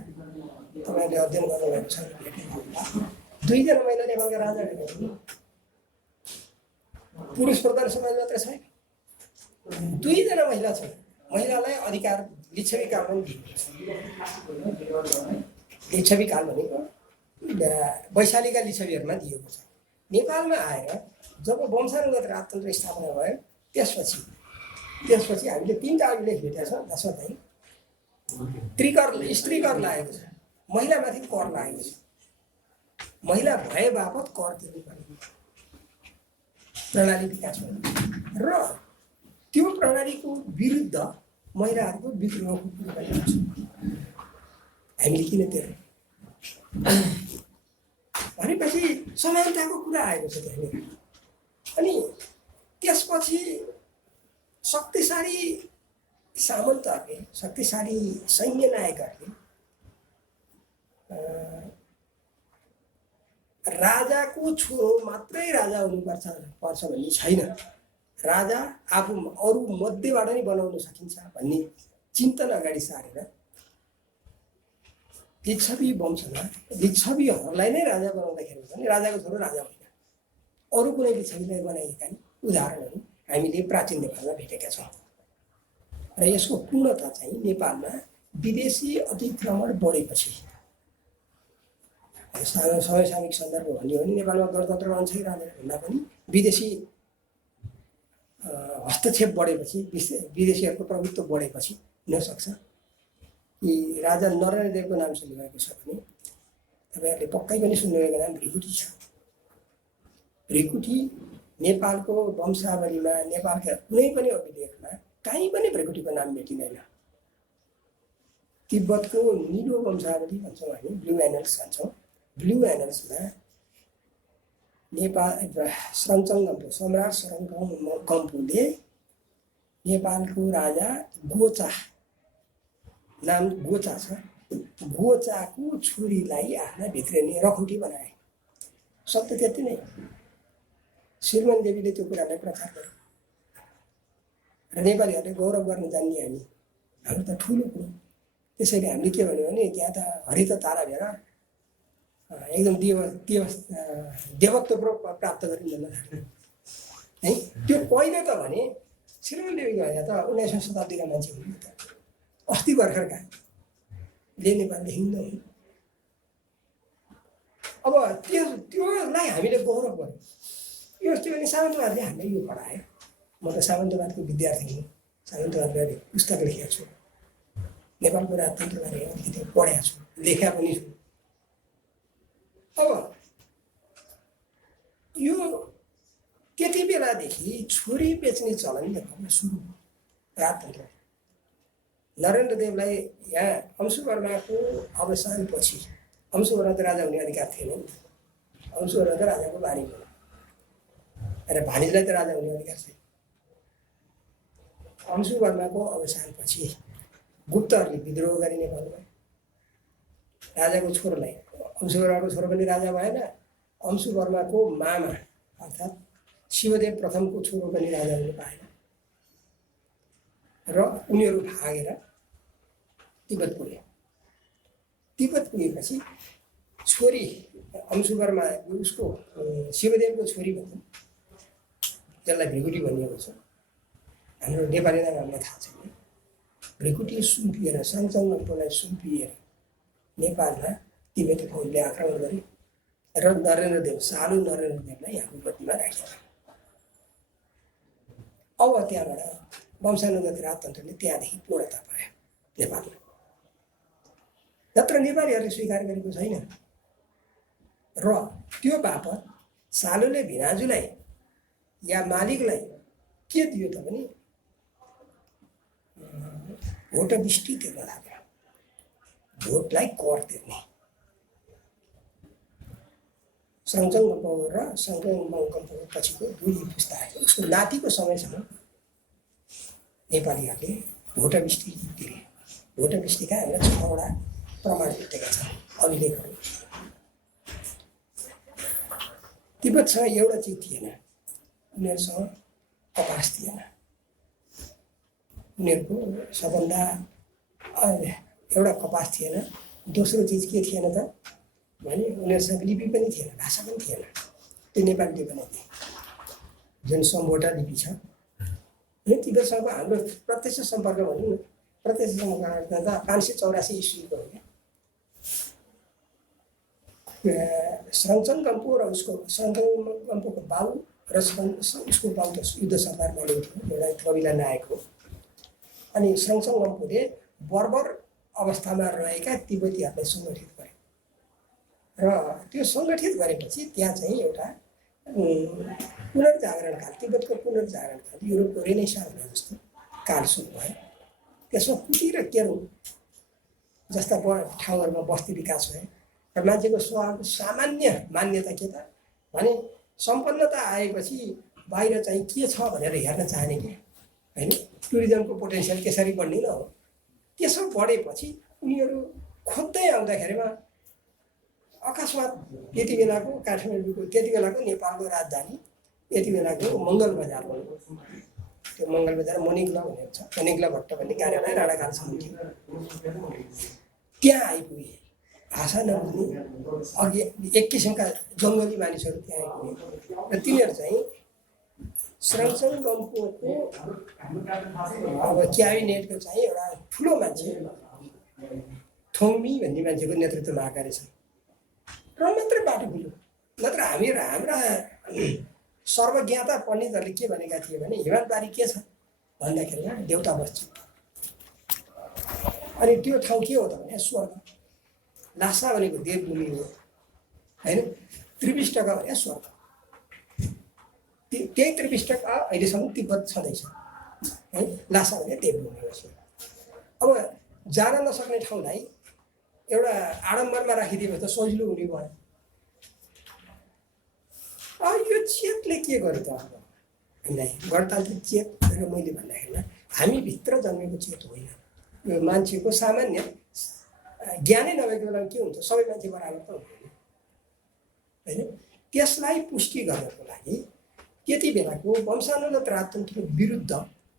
तपाईँले अध्ययन गर्नुभएको छ, 2 जना महिला नेपालका राजा हुन्। पुरुष प्रधान समाज मात्र छैन, 2 जना महिला छन्। महिलालाई अधिकार लिच्छवी कालमा दिइएको छ। लिच्छवी काल भनेको वैशालीका लिच्छवीहरूमा दिएको छ। नेपालमा आएर जब वंशानुगत राजतन्त्र स्थापना भयो त्यसपछि हामीले 3टा अभिलेख भेटेका छौँ जसमा चाहिँ स्त्री कर लागेको छ, महिलामाथि कर लागेको छ, महिला भए बापत कर तिर्नुपर्ने प्रणाली विकास भयो र त्यो प्रणालीको विरुद्ध महिलाहरूको विद्रोहको कुरो गरेको छ। हामीले किन तिर्ने भनेपछि समानताको कुरा आएको छ त्यहाँनिर। अनि त्यसपछि शक्तिशाली सामन्तहरूले, शक्तिशाली सैन्य नायकहरूले राजाको छोरो मात्रै राजा हुनुपर्छ भन्ने छैन, राजा आफू अरू मध्येबाट नै बनाउन सकिन्छ भन्ने चिन्तन अगाडि सारेर लिच्छवी वंशमा लिच्छवीहरूलाई नै राजा बनाउँदाखेरि पनि राजाको छोरो राजा होइन, अरू कुनै लिच्छवीलाई बनाइएका उदाहरणहरू हामीले प्राचीन नेपालमा भेटेका छौँ। र यसको पूर्णता चाहिँ नेपालमा विदेशी अतिक्रमण बढेपछि समसामयिक सन्दर्भ भन्यो भने नेपालमा गणतन्त्र रहन्छ कि रहँदैन भन्दा पनि विदेशी हस्तक्षेप बढेपछि विदेशीहरूको प्रभुत्व बढेपछि हुनसक्छ कि राजा नरहरदेवको नाम सुन्नुभएको छ भने तपाईँहरूले पक्कै पनि सुन्नुभएको नाम भृकुटी छ। भृकुटी नेपालको वंशावलीमा नेपालका कुनै पनि अभिलेखमा कहीँ पनि भृकुटीको नाम भेटिँदैन। तिब्बतको निलो वंशावली भन्छौँ हामी, ब्लू एनल्स भन्छौँ। ब्लू एनल्समा नेपाल सरङचङगम्पु सम्राट सरङगम्पुले नेपालको राजा गोचा नाम गोचा छ, गोचाको छोरीलाई आफ्ना भित्रिने रखुटी बनाए। शब्द त्यति नै। श्रीमान देवीले त्यो कुरालाई प्रचार गर्यो र नेपालीहरूले गौरव गर्न जान्ने हाम्रो त ठुलो कुरो। त्यसैले हामीले के भन्यो भने त्यहाँ त हरित तारा भेर एकदम देवत्व प्राप्त गरिन् भन्न थाल्यो है। त्यो कहिले त भने श्रीमान देवीको होइन त 19औं शताब्दीका मान्छे हुन् त, अस्ति भर्खरका ले नेपालले हिँड्नु। अब त्योलाई हामीले गौरव गर्यौँ। यो अस्ति भने सामन्तवादले हामीले यो पढायो। म त सामन्तवादको विद्यार्थी हुँ, सामन्तवादले पुस्तक लेखेको छु, नेपालको राजतन्त्रबारे अलिकति पढेको छु, लेखा पनि छु। अब यो त्यति बेलादेखि छोरी बेच्ने चलन नेपालमा सुरु भयो। राजतन्त्र नरेन्द्र देवलाई यहाँ अंशुवर्माको अवसानपछि, अंशुवर्मा त राजा हुने अधिकार थिएन नि, अंशुवर्मा त राजाको बानी भयो र भानिजलाई त राजा हुने अधिकार छैन। अंशुवर्माको अवसानपछि गुप्तहरूले विद्रोह गरे नेपालमा। राजाको छोरोलाई, अंशुवर्माको छोरो पनि राजा भएन, अंशुवर्माको मामा अर्थात् शिवदेव प्रथमको छोरो पनि राजा हुन पाएन र उनीहरू भागेर तिब्बत पुगे। तिब्बत पुगेपछि छोरी अंशुवर्मा उसको शिवदेवको छोरी भन्छौँ, जसलाई भृकुटी भनिएको छ। हाम्रो नेपाली नाम हामीलाई थाहा छैन। भृकुटी सुम्पिएर सरङचङगम्पुलाई सुम्पिएर नेपालमा तिब्बती फौजले आक्रमण गरे र नरेन्द्रदेव सालु नरेन्द्रदेवलाई यहाँको गद्दीमा राखे। अब त्यहाँबाट वंशानुगत राजतन्त्रले त्यहाँदेखि पूर्णता पायो नेपालमा। नत्र नेपालीहरूले स्वीकार गरेको छैन। र त्यो बापत सालुले भिनाजुलाई या मालिकलाई के दियो त भने भोटबिष्टी तिर्न लाग्यो, भोटलाई कर तिर्ने। सरङचङगम्पु र सरङचङगम्पु पछिको दुई पुस्ता उसको नातिको समयसम्म नेपालीहरूले भोटबिष्टी तिरे। भोटबिष्टीका हामीलाई 6वटा प्रमाण भेटेका छन् अभिलेखहरू। तिब्बतसँग एउटा चिज थिएन, उनीहरूसँग कपास थिएन। उनीहरूको सबभन्दा एउटा कपास थिएन, दोस्रो चिज के थिएन त भने उनीहरूसँग लिपि पनि थिएन, भाषा पनि थिएन। त्यो नेपालीले बनाइदिए जुन सम्बोटा लिपि छ। तिब्बतसँग हाम्रो प्रत्यक्ष सम्पर्क भनौँ न, प्रत्यक्ष सम्पर्क त 584 इस्वीको हो क्या। सरङचङगम्पु र उसको सरङचङगम्पुको बाउ र उसको बाउ त युद्ध सरदार बनेको थियो, एउटा कबिला नायक हो। अनि सरङचङगम्पुले बर्बर अवस्थामा रहेका तिब्बतीहरूलाई सङ्गठित गरे र त्यो सङ्गठित गरेपछि त्यहाँ चाहिँ एउटा पुनर्जागरण काल, तिब्बतको पुनर्जागरण काल, युरोपको रेनेसाँ भने जस्तो काल सुरु भयो। त्यसमा कुटी र केरो जस्ता ठाउँहरूमा बस्ती विकास भयो र मान्छेको स्वभावको सामान्य मान्यता के त भने सम्पन्नता आएपछि बाहिर चाहिँ के छ भनेर हेर्न चाहने कि होइन, टुरिज्मको पोटेन्सियल त्यसरी बढ्ने न हो। त्यसो बढेपछि उनीहरू खोज्दै आउँदाखेरिमा अकस्मात त्यति बेलाको काठमाडौँको, त्यति बेलाको नेपालको राजधानी यति बेलाको मङ्गल बजार हो। त्यो मङ्गल बजार मणिग्ला भनेको छ, मणिग्ला भट्ट भन्ने कार्यालय राणाकालसम्म थियो। त्यहाँ आइपुगे, भाषा नबुझ्ने अघि एक किसिमका जङ्गली मानिसहरू त्यहाँ आइपुगे र तिनीहरू चाहिँ श्रमसन गम्पुको अब क्याबिनेटको चाहिँ एउटा ठुलो मान्छे थोङमी भन्ने मान्छेको नेतृत्वमा आएका रहेछन् र मात्रै बाटो खुल्यो। नत्र हाम्रा सर्वज्ञाता पण्डितहरूले के भनेका थिए भने हिमालबारी के छ भन्दाखेरिमा देउता बस्छ। अनि त्यो ठाउँ के हो त भने स्वर्ग। लासा भनेको देवभूमि हो होइन, त्रिविष्टका भने स्वर्ग। त्यही त्रिविष्टका अहिलेसम्म तिब्बत छँदैछ है। लासा भने देवभूमि हो। अब जान नसक्ने ठाउँलाई एउटा आडम्बरमा राखिदिएपछि त सजिलो हुने भयो। अब यो चेतले के गर्यो त अब हामीलाई गणतान्त्रिक चेत भनेर मैले भन्दाखेरिमा हामीभित्र जन्मेको चेत होइन। यो मान्छेको सामान्य ज्ञानै नभएको बेलामा के हुन्छ, सबै मान्छे बराबर त हुँदैन होइन। त्यसलाई पुष्टि गर्नको लागि त्यति बेलाको वंशानुगत राजतन्त्र विरुद्ध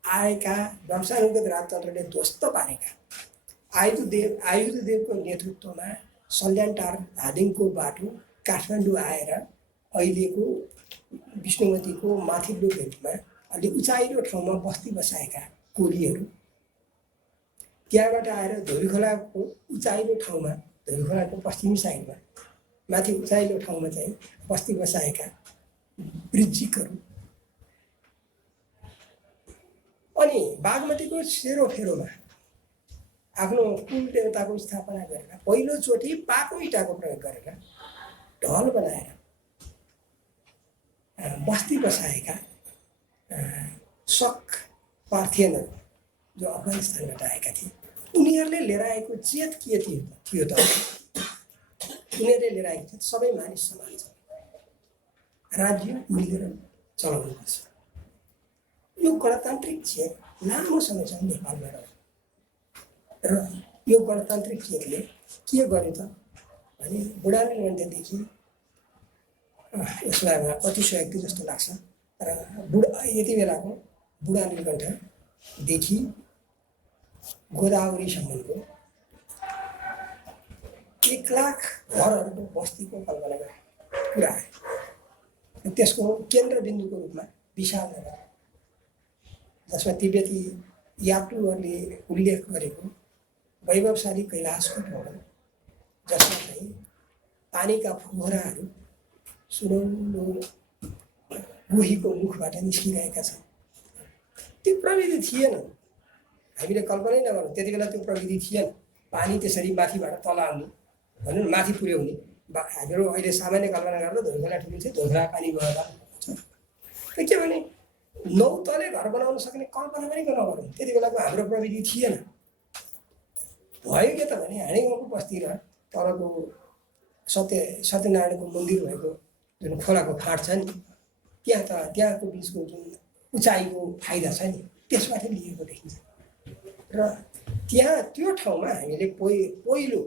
आएका, वंशानुगत राजतन्त्रले ध्वस्त पारेका आयुधदेवको नेतृत्वमा सल्यानटार धादिङको बाटो काठमाडौँ आएर अहिलेको विष्णुमतीको माथिल्लो भेगमा अलि उचाइलो ठाउँमा बस्ती बसाएका कोलीहरू, त्यहाँबाट आएर धोबीखोलाको उचाइलो ठाउँमा, धोबीखोलाको पश्चिमी साइडमा माथि उचाइलो ठाउँमा चाहिँ बस्ती बसाएका वृज्जिकहरू, अनि बागमतीको सेरोफेरोमा आफ्नो कुल देवताको स्थापना गरेर पहिलोचोटि पाको इँटाको प्रयोग गरेर ढल बनाएर बस्ती बसाएका शक पार्थियनहरू जो अफगानिस्तानबाट आएका थिए, उनीहरूले लिएर आएको चेत के थियो त? उनीहरूले लिएर आएको चेत सबै मानिस समान छ, राज्य मिलेर चलाउनुपर्छ। यो गणतान्त्रिक चेत लामो समयसम्म नेपालमा रह्यो र यो गणतान्त्रिक चेतले के गर्यो त भने बुढानी गण्डदेखि यसलाई अतिशयोक्ति जस्तो लाग्छ, तर यति बेलाको बुढानी गण्डदेखि गोदावरीसम्मको 1 लाख घरहरूको बस्तीको कल्पना पुरा आयो। त्यसको केन्द्रबिन्दुको रूपमा विशाल नगर, जसमा तिब्बती यात्रुहरूले उल्लेख गरेको वैभवशाली कैलाशको भवन, जसमा चाहिँ पानीका फोहराहरू सुनौलो गोहीको मुखबाट निस्किरहेका छन्। त्यो प्रविधि थिएन, हामीले कल्पनै नगरौँ। त्यति बेला त्यो प्रविधि थिएन। पानी त्यसरी माथिबाट तल आउने भनौँ, माथि पुर्याउने। हाम्रो अहिले सामान्य कल्पना गर्दा धोबीखोला ठुलो थियो, धोबीखोला पानी गएर के भने 9 तले घर बनाउन सक्ने कल्पना पनि नगरौँ। त्यति बेलाको हाम्रो प्रविधि थिएन। भयो के त भने हाँडी गाउँको बस्ती र तलको सत्यनारायणको मन्दिर भएको जुन खोलाको फाँट छ नि, त्यहाँको बिचको जुन उचाइको फाइदा छ नि, त्यसबाट लिएको देखिन्छ। र त्यहाँ त्यो ठाउँमा हामीले पहिलो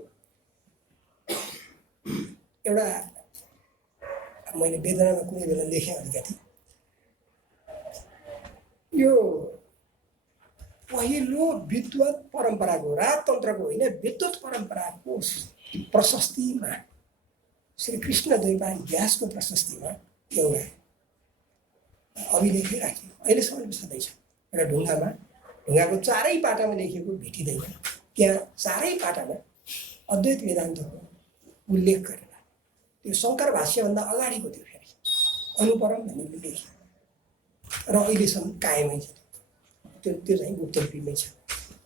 एउटा, मैले वेदनामा कुनै बेला लेखेँ अलिकति, यो पहिलो विद्वत परम्पराको, राजतन्त्रको होइन, विद्वत परम्पराको प्रशस्तिमा श्री कृष्णद्वैपायन व्यासको प्रशस्तिमा एउटा अभिलेखै राखियो। अहिलेसम्म छँदैछ। एउटा ढुङ्गाको चारै पाटामा लेखिएको भेटिँदैन। त्यहाँ चारै पाटामा अद्वैत वेदान्तको उल्लेख गरेर, त्यो शङ्कर भाष्यभन्दा अगाडिको थियो, फेरि अनुपरम भन्ने लेखियो र अहिलेसम्म कायमै छ। त्यो चाहिँ गुप्त लिपिमै छ।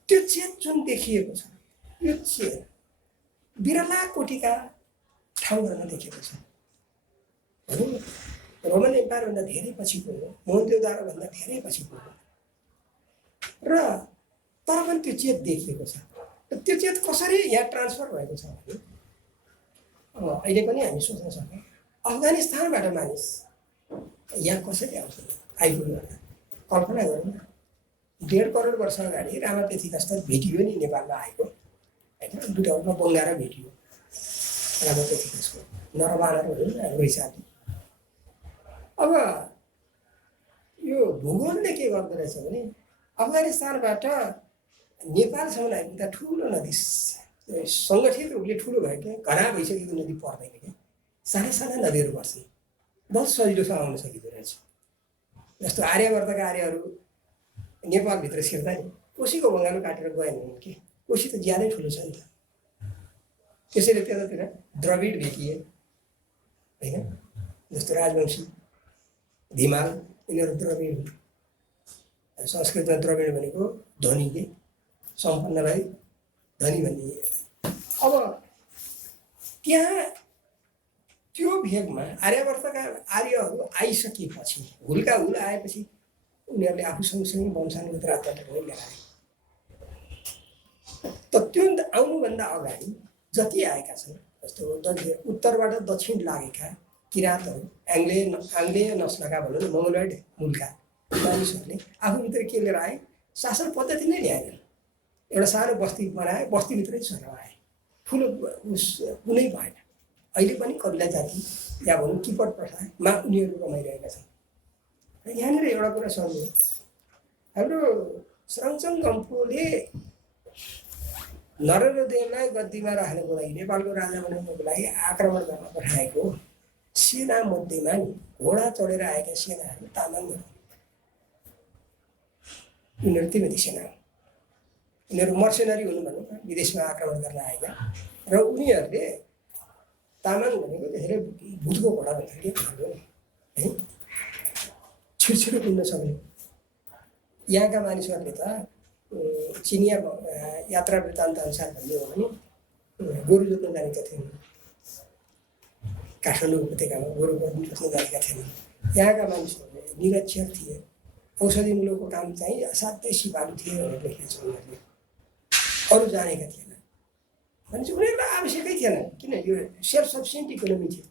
त्यो चेत जुन देखिएको छ, यो चेत बिरला कोटिका ठाउँहरूमा देखिएको छ। भनौँ रोमन एम्पायरभन्दा धेरै पछिको हो, मोहनजोदारोभन्दा धेरै पछिको हो, र तर पनि त्यो चेत देखिएको छ। र त्यो चेत कसरी यहाँ ट्रान्सफर भएको छ भने अहिले पनि हामी सोच्न सक्छौँ, अफगानिस्तानबाट मानिस यहाँ कसरी आउँछ आइपुग्यो। कल्पना गरौँ न, 1.5 करोड वर्ष अगाडि रामापेथिकस्ता भेटियो नि नेपालमा आएको होइन। दुईवटा बङ्गारा भेटियो रामापेथिकसको, नरवानरहरू हाम्रो हिसाबले। अब यो भूगोलले के गर्दो रहेछ भने अफगानिस्तानबाट नेपालसम्म आइपुग्दा ठुलो नदी, सङ्गठित रूपले ठुलो भयो क्या, घना भइसकेको नदी पर्दैन क्या, साना साना नदीहरू पर्छन्, बहुत सजिलोसँग आउन सकिँदो रहेछ। जस्तो आर्यवर्तका आर्यहरू नेपालभित्र छिर्दा नि कोसीको बङ्गालो काटेर गएन कि कोसी त ज्यादै ठुलो छ नि त त्यसैले त्यतातिर द्रविड भेटिए होइन जस्तो राजवंशी धिमाल यिनीहरू द्रविड हुन् संस्कृतमा द्रविड भनेको धनी के सम्पन्नलाई धनी भनिदिए अब त्यहाँ त्यो भेगमा आर्यवर्तका आर्यहरू आइसकेपछि हुलका हुल आएपछि उनीहरूले आफू सँगसँगै वंशानुगत राजतन्त्र पनि लिएर आए त त्यो आउनुभन्दा अगाडि जति आएका छन् जस्तो उत्तरबाट दक्षिण लागेका किराँतहरू आङ्ग्लेय नस्लका भनौँ न मङ्गोलोइड मूलका मानिसहरूले आफूभित्र के लिएर आए शासन पद्धति नै ल्याएनन् एउटा सानो बस्ती बनाए बस्तीभित्रै चलाए ठुलो कुनै भएन अहिले पनि कविला जाति या भनौँ किपट प्रथामा उनीहरू रमाइरहेका छन् यहाँनिर एउटा कुरा सम्झौँ हाम्रो सरङचङ गम्फोले नरेन्द्रदेवलाई गद्दीमा राख्नको लागि नेपालको राजा बनाउनको लागि आक्रमण गर्न पठाएको सेना मध्येमा नि घोडा चढेर आएका सेनाहरू तामाङहरू उनीहरू तिब्बती सेना हो उनीहरू मर्सेनरी हुनु भनौँ न विदेशमा आक्रमण गर्न आएका र उनीहरूले तामाङ भनेको धेरै भुतको घोडा भन्दाखेरि है छिटछिटो कुद्न सक्ने यहाँका मानिसहरूले त चिनिया यात्रा वृत्तान्त अनुसार भन्ने हो भने गोरु जोत्न जानेका थिएनन् काठमाडौँ उपत्यकामा गोरु जोत्न जानेका थिएनन् यहाँका मानिसहरूले निरक्षर थिए औषधिमूलकको काम चाहिँ असाध्यै सिपालु थिए भनेर लेखेको छ उनीहरूले अरू जानेका थिएनन् भनेपछि उनीहरूलाई आवश्यकै थिएन किन यो सेल्फ सफिसियन्ट इकोनोमी थियो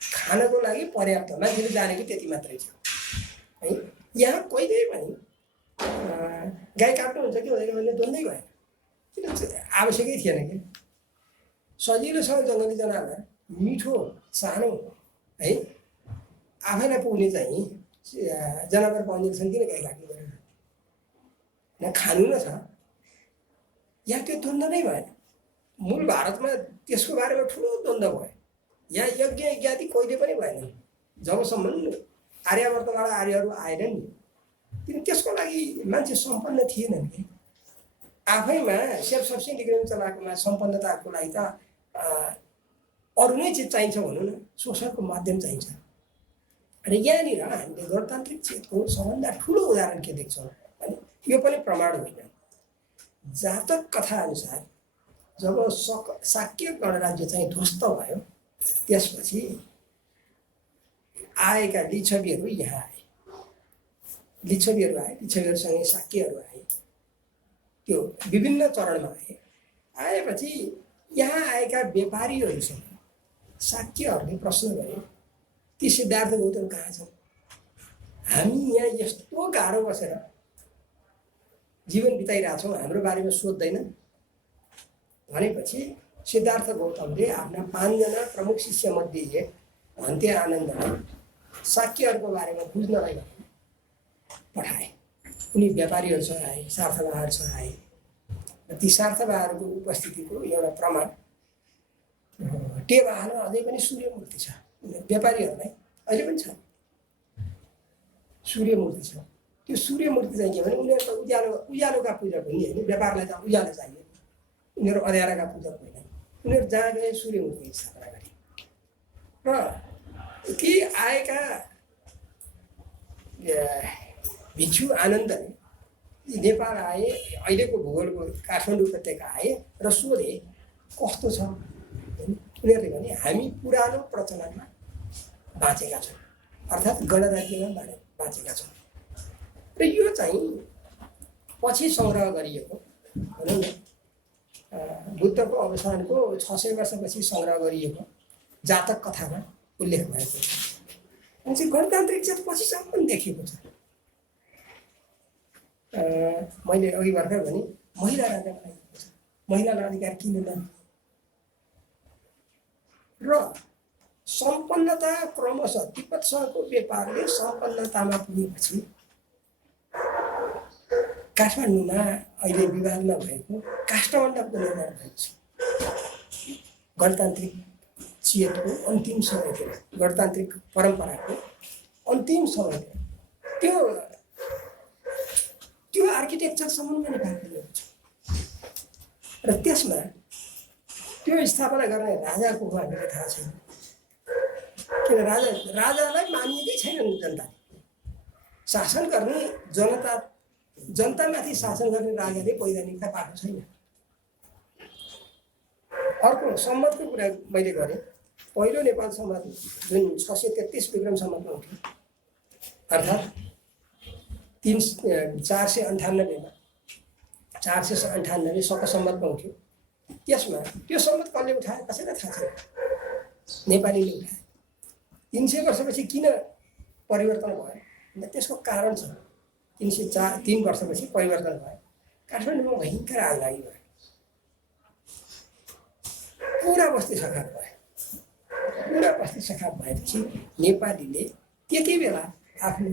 खानको लागि पर्याप्त मान्छेले जानेको त्यति मात्रै थियो है यहाँ कहिले पनि गाई काट्नुहुन्छ कि हुँदैन भन्ने द्वन्द्वै भएन किन आवश्यकै थिएन कि सजिलोसँग जङ्गली जनावर मिठो सानो है आफैलाई पुग्ने चाहिँ जनावर पाउने छन् किन गाई काट्नु परेन न खानु न छ यहाँ त्यो द्वन्द्व नै भएन मूल भारतमा त्यसको बारेमा ठुलो द्वन्द्व भयो यहाँ यज्ञ इत्यादि कहिले पनि भएन जबसम्म आर्यवर्तबाट आर्यहरू आएनन् नि किन त्यसको लागि मान्छे सम्पन्न थिएनन् कि आफैमा सेल्फ सफिसियन्ट इकोनोमी चलाएकोमा सम्पन्नताको लागि त अरू नै चिज चाहिन्छ भनौँ न शोषणको माध्यम चाहिन्छ र यहाँनिर हामीले गणतान्त्रिक चेतको सबभन्दा ठुलो उदाहरण के देख्छौँ भने यो पनि प्रमाण होइन जातक कथा अनुसार जब शाक्य गणराज्य चाहिँ ध्वस्त भयो त्यसपछि आएका लिच्छवीहरू यहाँ आए लिच्छवीहरूसँगै शाक्यहरू आए त्यो विभिन्न चरणमा आएपछि यहाँ आएका व्यापारीहरूसँग शाक्यहरूले प्रश्न गरे ती सिद्धार्थ गौतम कहाँ छन् हामी यहाँ यस्तो गाह्रो बसेर जीवन बिताइरहेछौँ हाम्रो बारेमा सोध्दैन भनेपछि सिद्धार्थ गौतमले आफ्ना 5 जना प्रमुख शिष्यमध्ये एक भन्ते आनन्दलाई शाक्यहरूको बारेमा बुझ्नलाई पठाए उनी व्यापारीहरूसँग आए सार्थवाहहरूसँग आए ती सार्थवाहहरूको उपस्थितिको एउटा प्रमाण टेवाहालमा अझै पनि सूर्यमूर्ति छ व्यापारीहरूलाई अहिले पनि छ सूर्यमूर्ति छ त्यो सूर्यमूर्ति चाहिँ के भने उनीहरूको उज्यालोका पूजक हुने होइन व्यापारलाई त उज्यालो चाहियो उनीहरू अँध्याराका पूजक होइन उनीहरू जहाँ गए सूर्यमूर्ति स्थापना गरे र ती आएका भिक्षु आनन्दले नेपाल आए अहिलेको भूगोलको काठमाडौँ उपत्यका आए र सोधे कस्तो छ उनीहरूले भने हामी पुरानो प्रचलनमा बाँचेका छौँ अर्थात् गणराज्यमा बाँचेका छौँ र यो चाहिँ पछि सङ्ग्रह गरिएको भनौँ न बुद्धको अवसानको 600 वर्षपछि सङ्ग्रह गरिएको जातक कथामा उल्लेख भएको छ अनि गणतान्त्रिक चाहिँ पछिसम्म पनि देखिएको छ मैले अघि भर्खर भने महिला राजा बनाइएको छ महिलालाई अधिकार किन न र सम्पन्नता क्रमशः तिब्बतसँगको व्यापारले सम्पन्नतामा पुगेपछि काठमाडौँमा अहिले विवादमा भएको काष्ठमण्डपको निर्माण भएको छ गणतान्त्रिक चेतको अन्तिम समयतिर गणतान्त्रिक परम्पराको अन्तिम समय त्यो त्यो आर्किटेक्चरसम्म पनि नेपालको छ र त्यसमा त्यो स्थापना गर्ने राजाको हामीले थाहा छैन किन राजालाई मानिएकै छैन जनताले शासन गर्ने जनतामाथि शासन गर्ने राजाले वैधानिकता पाएको छैन। अर्को सम्मतको कुरा मैले गरेँ पहिलो नेपाल सम्मत जुन 633 विक्रमसम्मको उठ्यो अर्थात् 498 शक सम्मतमा उठ्यो। त्यसमा त्यो सम्मत कसले उठायो कसैलाई थाहा छैन, नेपालीले उठायो। 300 वर्षपछि किन परिवर्तन भयो त्यसको कारण छ। 3 वर्षपछि परिवर्तन भयो। काठमाडौँमा भयङ्कर आग लागि भयो, पुरा बस्ती सखाप भयो। पुरा बस्ती सखाप भएपछि नेपालीले त्यति बेला आफ्नो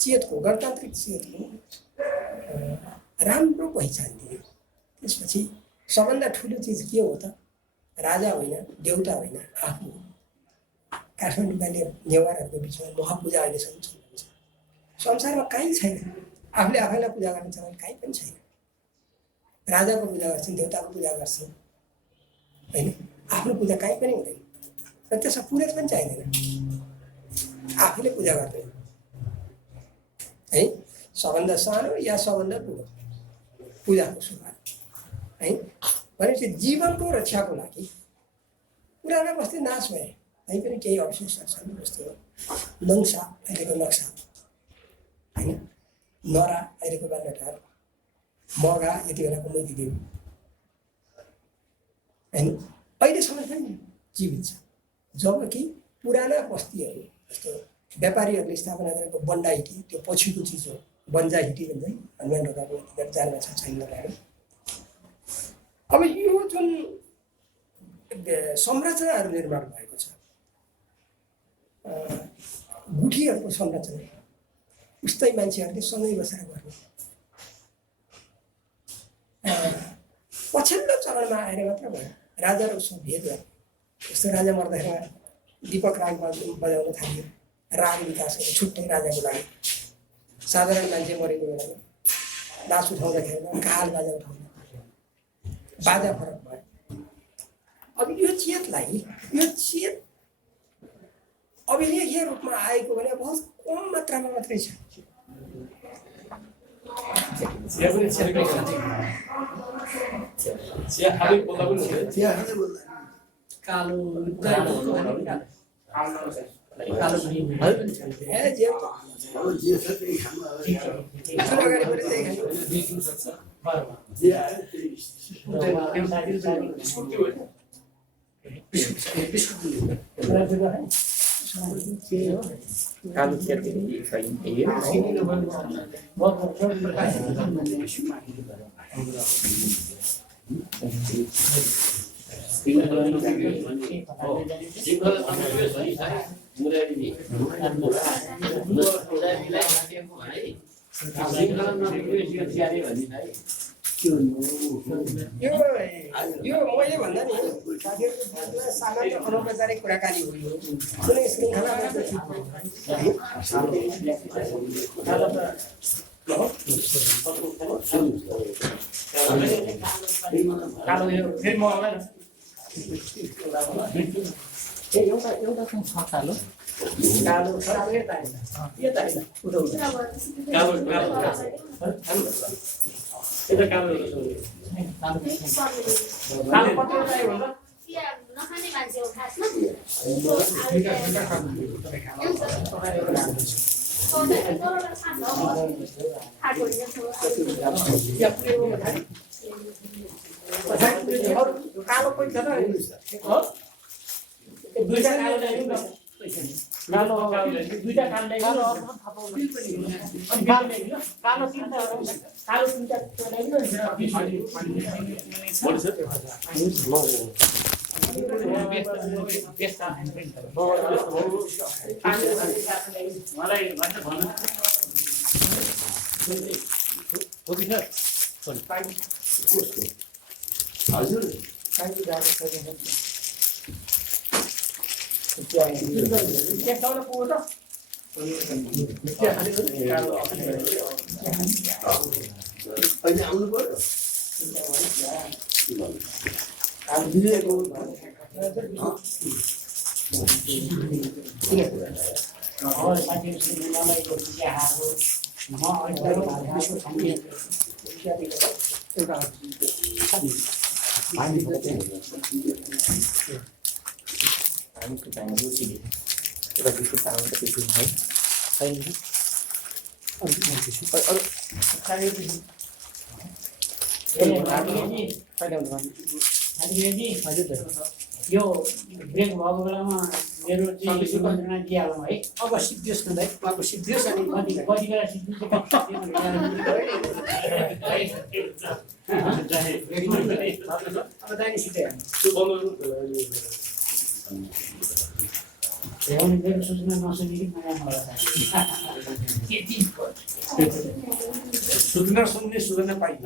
चेतको गणतान्त्रिक चेतको राम्रो पहिचान दिए। त्यसपछि सबभन्दा ठुलो चिज के हो त? राजा होइन, देउता होइन, आफू। काठमाडौँका नेवारहरूको बिचमा महापूजा अहिलेसम्म चल्छ। संसारमा कहीँ छैन आफूले आफैलाई पूजा गर्ने चलन, कहीँ पनि छैन। राजाको पूजा गर्छन्, देउताको पूजा गर्छन् होइन, आफ्नो पूजा कहीँ पनि हुँदैन र त्यसमा पुरेत पनि चाहिँदैन। आफूले पूजा गर्दैन है, सबभन्दा सानो या सबभन्दा ठुलो पूजाको सुरुवात है। भनेपछि जीवनको रक्षाको लागि पुराना बस्ती नाश भए है पनि केही अवशेषहरू छन्। जस्तो नङ्सा अहिलेको नक्सा होइन, नरा अहिलेको बालटार, मगा यति बेलाको मैतीदेव होइन, अहिलेसम्म पनि जीवित छ। जबकि पुराना बस्तीहरू जस्तो व्यापारीहरूले स्थापना गरेको बन्डाहिटी, त्यो पछिको चिज हो, बन्जाहिटी भन्छ हनुमान ढोकाको जानमा छ छैन लगाएर। अब यो जुन संरचनाहरू निर्माण भएको छ, गुठीहरूको संरचना उस्तै मान्छेहरूले सँगै बसेर गर्नु। पछिल्लो चरणमा आएर मात्र भयो राजा र उसको भेद भयो। जस्तो राजा मर्दाखेरि दीपक राग बजाउन थाल्यो, राग विकास गर्यो छुट्टै राजाको लागि। साधारण मान्छे मरेको बेलामा लास उठाउँदाखेरि काल बाजा उठाउँदा बाजा फरक भयो। अब यो चेतलाई, यो चेत अभिलेखीय रूपमा आएको भने बहुत कम मात्रामा मात्रै छ। यो मैले भन्दा नि साथीहरुको सामान्य अनौपचारिक कुराकानी हो। यो कुनै श्रृङ्खलामा एउटा कालो नखाने मान्छे हो खासमा कालो पनि छ त दुईटा अहिले आउनु पर्यो यो ब्रेक भएको बेलामा मेरो चाहिँ निमन्त्रणा दिइहालौँ है। अब सिद्धियोस् न दाइ उहाँको सिद्धियोस् अनि कति बेला सिद्धिन्छ अब दाइ सिधै मेरो सूचना नसुनिकन सूचना सुन्ने सूचना पाइन्छ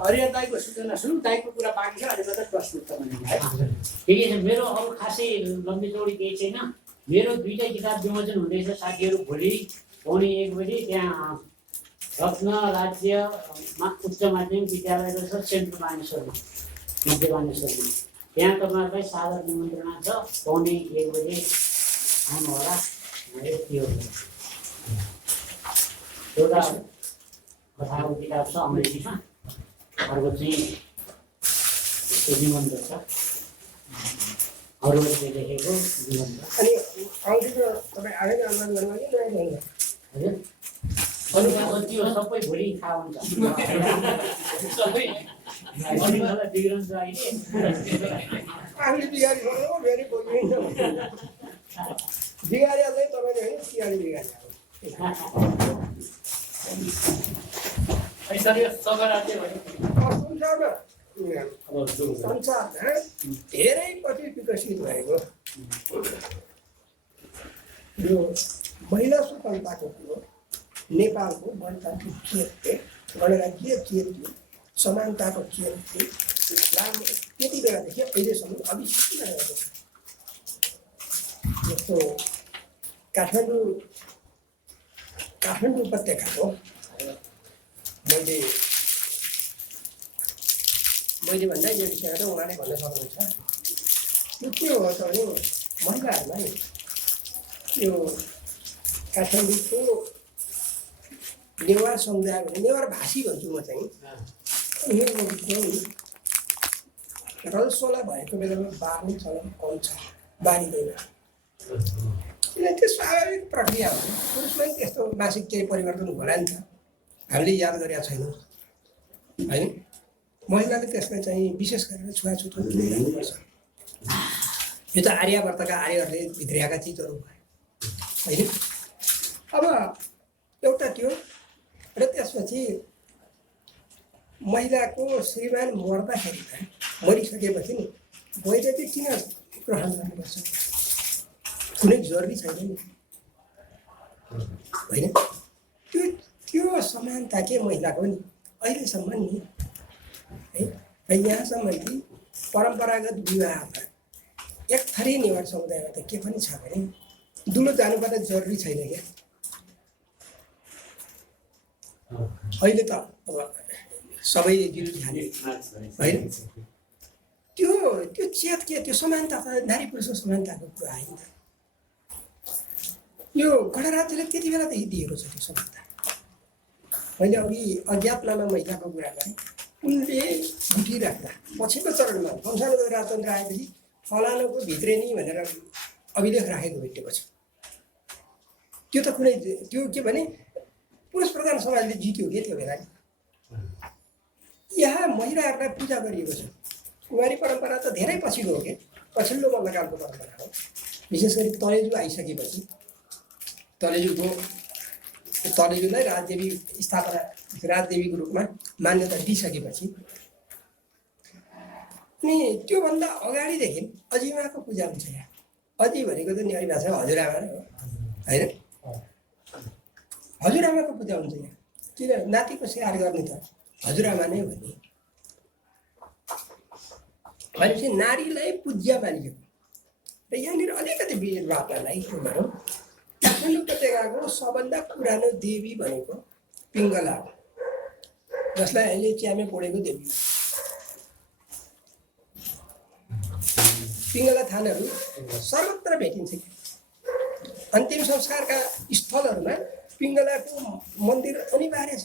हरिया दाइको सूचना सुन दाइको कुरा बाँकी छ अनि मात्रै प्रश्न उत्तर गर्ने है ठिकै छ। मेरो अब खासै लम्बी चौडी केही छैन। मेरो दुईटा किताब विमोचन हुँदैछ साथीहरू भोलि 1:15 बजे त्यहाँ रत्न राज्य उच्च माध्यमिक विद्यालय रहेछ सेन्ट्रल बानेश्वरमा मध्य बानेश्वरमा। त्यहाँ तपाईँहरूलाई सादर निमन्त्रणा छ। 1:15 बजे आउनु होला। त्यो एउटा कथाको किताब छ अङ्ग्रेजीमा, अर्को चाहिँ निबन्ध छ, अरूहरूले लेखेको निबन्ध। अनि अङ्ग्रेजीमा तपाईँ आएर अनुवाद गर्नु कि नआइरहनु हजुर त्यो सबै भोलि थाहा हुन्छ। सबै अनुवादलाई बिग्रन्छ अहिले। आफूले बिगारी सक्नु फेरि बोकिन्छ बिगारी चाहिँ तपाईँले होइन सिगारी बिगारी सगराज्य भयो संसारमा धेरै पछि विकसित भएको यो महिला स्वतन्त्रताको कुरो नेपालको गणतान्त्रिक केन्द्र गणराज्य केन्द्र समानताको केन्द्र लामो त्यति बेलादेखि अहिलेसम्म अविच्छिन्न रहेको छ। जस्तो काठमाडौँ उपत्यकाको मैले भन्दा यो विषयमा त उहाँले भन्न सक्नुहुन्छ। यो के हो त भने महिलाहरूलाई यो काठमाडौँको नेवार समुदाय भने नेवार भाषी भन्छु म चाहिँ उनीहरूको रलसोला भएको बेलामा बार्ने चलन कम छ, बारिँदैन। किनभने त्यो स्वाभाविक प्रक्रिया हो। पुरुषमा पनि त्यस्तो मासिक केही परिवर्तन होला नि त, हामीले याद गरेका छैनौँ होइन। महिलाले त्यसलाई चाहिँ विशेष गरेर छुवाछुत गर्नुपर्छ। यो त आर्यावर्तका आर्यहरूले भित्रिएका चिजहरू भयो होइन। अब एउटा त्यो र त्यसपछि महिलाको श्रीमान मर्दाखेरि मरिसकेपछि नि वैधव्य किन ग्रहण गर्नुपर्छ? कुनै जरुरी छैन नि होइन। त्यो समानता के महिलाको नि अहिलेसम्म नि है। र यहाँसम्म कि परम्परागत विवाहमा एक थरी नेवार समुदायमा त के पनि छ भने दुलो जानुपर्ने जरुरी छैन क्या। अहिले त अब सबै जिल्लो जाने होइन। त्यो चेत के त्यो समानता त नारी पुरुषको समानताको कुरा आयो नि त। यो गणराज्यले त्यति बेलादेखि दिएको छ त्यो समानता। मैले अघि अज्ञातनामा महिलाको कुरा गरेँ। उनले गुठी राख्दा पछिल्लो चरणमा वंशानुगत राजतन्त्र आएपछि फलानुको भित्रेनी भनेर अभिलेख राखेको भेटेको छ। त्यो त कुनै त्यो के भने पुरुष प्रधान समाजले जित्यो के त्यो बेला। यहाँ महिलाहरूलाई पूजा गरिएको छ। कुमारी परम्परा त धेरै पछिल्लो हो कि, पछिल्लो मल्लकालको परम्परा हो। विशेष गरी तलेजु आइसकेपछि तलेजुलाई राजदेवी स्थापना राजदेवीको रूपमा मान्यता दिइसकेपछि अनि त्योभन्दा अगाडिदेखि अजिमाको पूजा हुन्छ यहाँ। अजी भनेको त नेपाली भाषामा हजुरआमा हो होइन। हजुरआमाको पूजा हुन्छ यहाँ। किन नातिको स्याहार गर्ने त हजुरआमा नै हो नि भनेपछि नारीलाई पूज्य मानिएको र यहाँनिर अलिकति वीरवादलाई गरौँ काठमाडौँ उपत्यकाको सबभन्दा पुरानो देवी भनेको पिङ्गला हो जसलाई अहिले च्यामे पोडेको देवी हो पिङ्गला थानहरू सर्वत्र भेटिन्छ अन्तिम संस्कारका स्थलहरूमा पिङ्गलाको मन्दिर अनिवार्य छ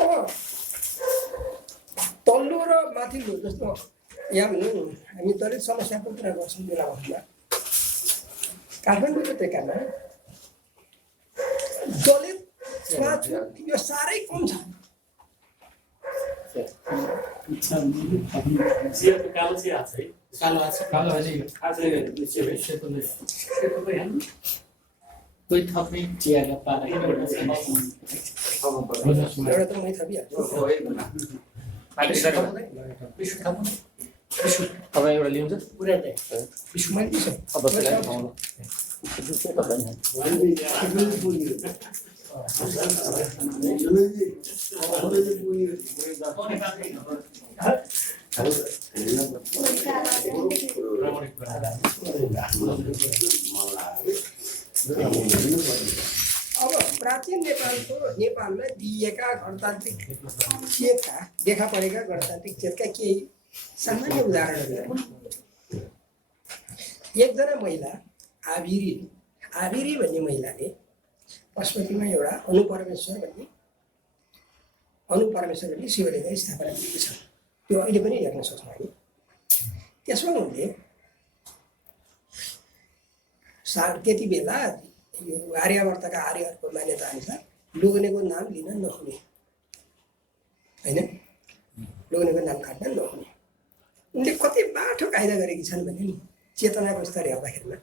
अब तल्लो र माथिल्लो जस्तो यहाँ भनौँ हामी दलित समस्याको कुरा गर्छौँ बेला बखतमा काठमाडौँ उपत्यकामा दलित छुवाछुत यो साह्रै कम छ कोही थप्ने चियाका पारा एउटा त मै थपिहाल्छु तपाईँ एउटा लिनुहुन्छ पुरा चाहिँ मैले दिसौँ अब प्राचीन नेपालमा दिएका गणतान्त्रिक चेतका देखा परेका गणतान्त्रिक चेतका केही सामान्य उदाहरणहरू एकजना महिला आभिरी भन्ने महिलाले पशुपतिमा एउटा अनुपरमेश्वर भन्ने शिवलिङ्ग स्थापना गरेको छ त्यो अहिले पनि हेर्न सक्छौँ हामी त्यसमा उनले त्यति बेला यो आर्यावर्तका आर्यहरूको मान्यता अनुसार लोग्नेको नाम लिन नहुने होइन लोग्नेको नाम काट्न नहुने उनले कति बाठो कायदा गरेकी छन् भने नि चेतनाको स्तर हेर्दाखेरिमा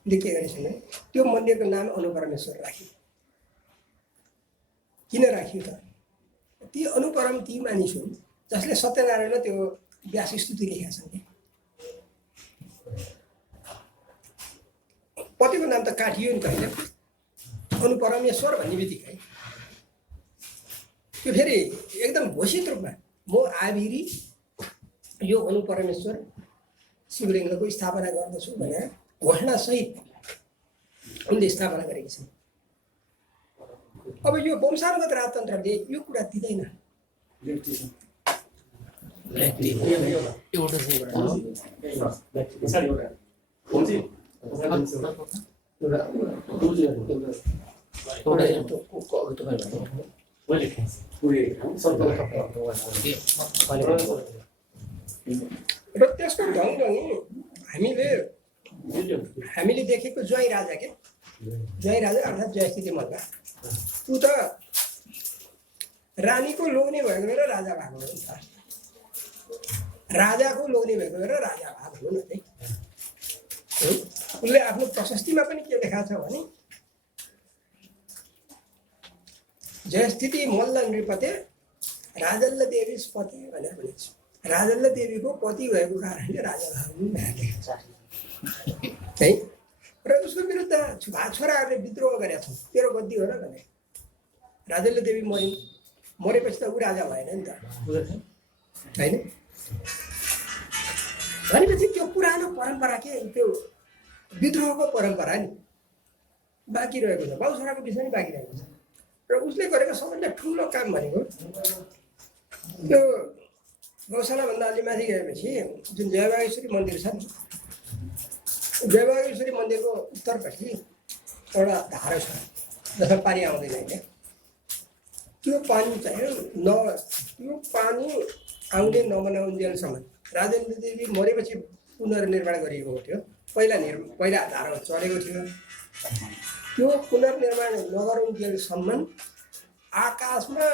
उनले के गरेछन् भने त्यो मन्दिरको नाम अनुपरमेश्वर राख्यो किन राख्यो त ती अनुपरम ती मानिस हुन् जसले सत्यनारायण त्यो व्यास स्तुति लेखेका छन् कि पतिको नाम त काटियो नि कहिले अनुपरमेश्वर भन्ने बित्तिकै त्यो फेरि एकदम घोषित रूपमा म आभिरी यो अनुपरमेश्वर शिवलिङ्गको स्थापना गर्दछु भनेर घोषणासहित उनले स्थापना गरेकी छन् अब यो वंशानुगत राजतन्त्रले यो कुरा दिँदैन र त्यसको ढङ्गढङ्गी हामीले देखेको ज्वाइँ राजा के ज्वाइँ राजा अर्थात् जयस्थिति मल्ल ऊ त रानीको लोग्ने भएको बेला राजा भएको हो नि त राजाको लोग्ने भएको बेला राजा भएको हो न त उसले आफ्नो प्रशस्तिमा पनि के लेखाएको छ भने जयस्थिति मल्ल नृपते राजल्ल देवी पति भनेर भनेको छ राजल्ल देवीको पति भएको कारणले राजा भएको लेखेको छ है र उसको विरुद्ध छोराहरूले विद्रोह गरेका छन् तेरो गद्दी हो र भने राजल्ल देवी मरेपछि त ऊ राजा भएन नि त होइन भनेपछि त्यो पुरानो परम्परा के त्यो विद्रोहको परम्परा नि बाँकी रहेको छ बाउ छोराको विषय नि बाँकी रहेको छ र उसले गरेको सबभन्दा ठुलो काम भनेको त्यो गौशालाभन्दा अलि माथि गएपछि जुन जयबागेश्वरी मन्दिर छ नि जयबागेश्वरी मन्दिरको उत्तरपट्टि एउटा धारा छ जसमा पानी आउँदैन होइन त्यो पानी चाहिँ त्यो पानी आउने नमनाउन्जेलसम्म राजेन्द्र देवी मरेपछि पुनर्निर्माण गरिएको थियो पहिला धारा चलेको थियो त्यो पुनर्निर्माण नगरुन्जेलसम्म आकाशमा